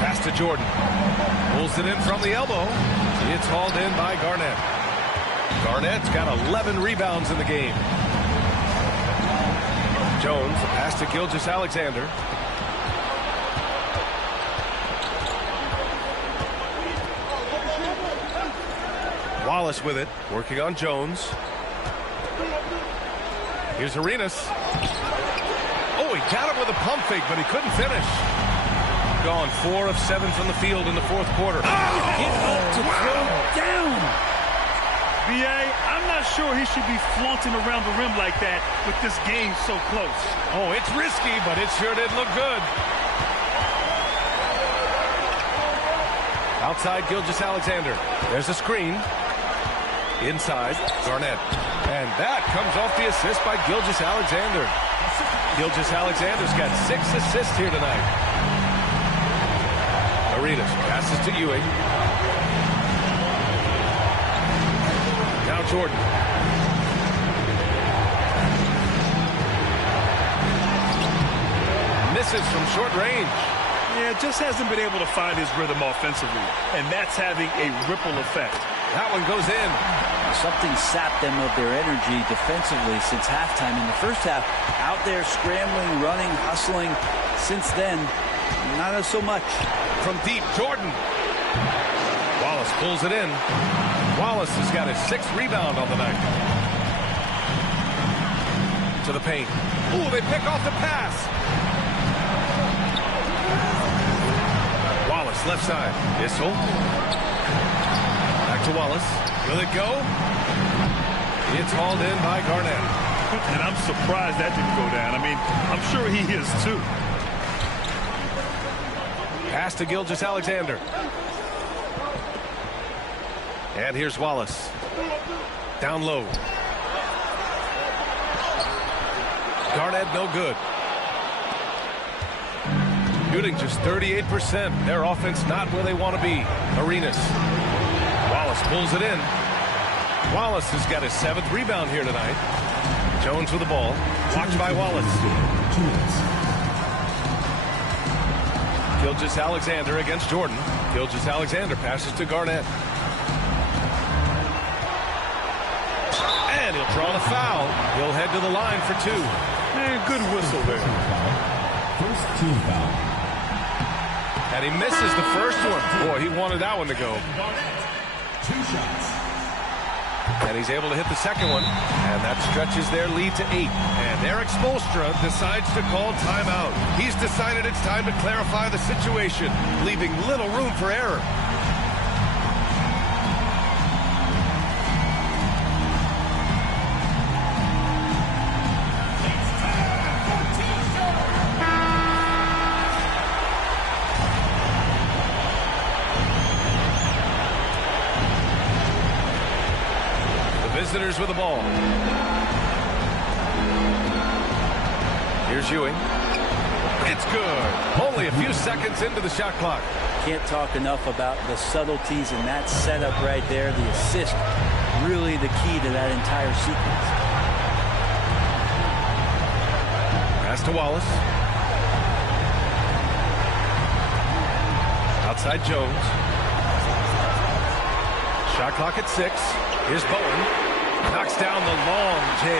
Pass to Jordan. Pulls it in from the elbow. It's hauled in by Garnett. Garnett's got 11 rebounds in the game. Jones, pass to Gilgeous-Alexander. Wallace with it, working on Jones. Here's Arenas. Oh, he got it with a pump fake, but he couldn't finish. Gone 4 of 7 from the field in the fourth quarter. Get up to throw down. B.A., I'm not sure he should be flaunting around the rim like that with this game so close. Oh, it's risky, but it sure did look good. Outside Gilgeous-Alexander. There's a screen. Inside, Garnett. And that comes off the assist by Gilgeous-Alexander. Gilgeous-Alexander's got 6 assists here tonight. Arenas passes to Ewing. Now Jordan. Misses from short range. Yeah, just hasn't been able to find his rhythm offensively, and that's having a ripple effect. That one goes in. Something sapped them of their energy defensively since halftime. In the first half, out there scrambling, running, hustling. Since then, not so much. From deep, Jordan. Wallace pulls it in. Wallace has got his 6th rebound on the night. To the paint. Ooh, they pick off the pass. Wallace, left side. Issel. Back to Wallace. Will it go? It's hauled in by Garnett. And I'm surprised that didn't go down. I mean, I'm sure he is too. Pass to Gilgeous-Alexander. And here's Wallace. Down low. Garnett no good. Shooting just 38%. Their offense not where they want to be. Arenas. Wallace pulls it in. Wallace has got his 7th rebound here tonight. Jones with the ball. Watched by Wallace. Gilgeous-Alexander against Jordan. Gilgeous-Alexander passes to Garnett. And he'll draw the foul. He'll head to the line for 2. And good whistle there. First team foul. And he misses the first one. Boy, he wanted that one to go. 2 shots. And he's able to hit the second one. And that stretches their lead to 8. And Erik Spoelstra decides to call timeout. He's decided it's time to clarify the situation, leaving little room for error. Visitors with the ball. Here's Ewing. It's good. Only a few seconds into the shot clock. Can't talk enough about the subtleties in that setup right there. The assist, really the key to that entire sequence. Pass to Wallace. Outside Jones. Shot clock at 6. Here's Bowen. Knocks down the long J.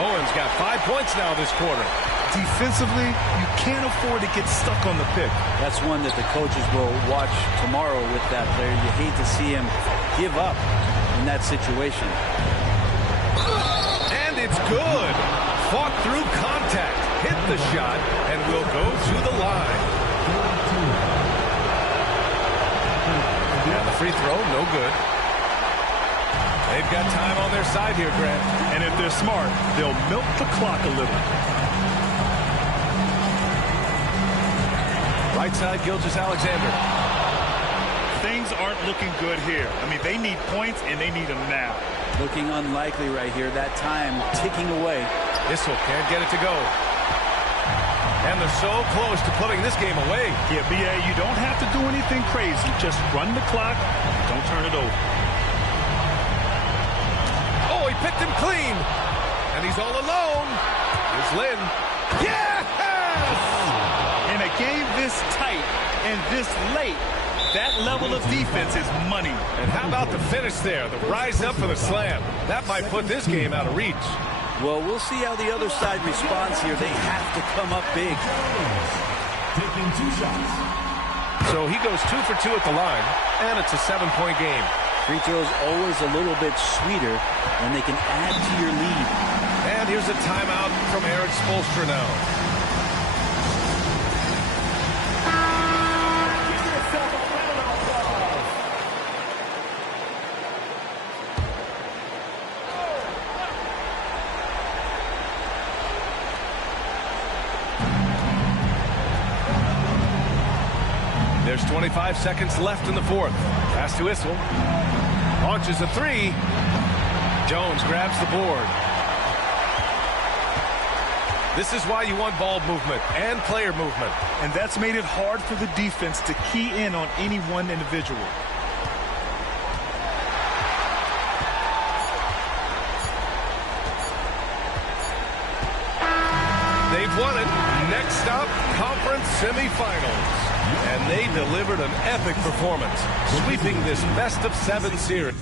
Bowen's got 5 points now this quarter. Defensively, you can't afford to get stuck on the pick. That's one that the coaches will watch tomorrow with that player. You hate to see him give up in that situation. And it's good. Fought through contact. Hit the shot and will go to the line. And the free throw, no good. They've got time on their side here, Grant. And if they're smart, they'll milk the clock a little. Right side, Gilgeous-Alexander. Things aren't looking good here. I mean, they need points, and they need them now. Looking unlikely right here. That time ticking away. Issel can't get it to go. And they're so close to putting this game away. Yeah, B.A., you don't have to do anything crazy. Just run the clock. Don't turn it over. He picked him clean, and he's all alone. Here's Lynn. Yes! In a game this tight and this late, that level of defense is money. And how about the finish there? The rise up for the slam. That might put this game out of reach. Well, we'll see how the other side responds here. They have to come up big. Taking 2 shots. So he goes 2 for 2 at the line, and it's a 7-point game. Free throws always a little bit sweeter when they can add to your lead. And here's a timeout from Erik Spoelstra now. There's 25 seconds left in the fourth. Pass to Issel. Launches a 3. Jones grabs the board. This is why you want ball movement and player movement. And that's made it hard for the defense to key in on any one individual. They've won it. Next stop, conference semifinals. And they delivered an epic performance, sweeping this best-of-7 series.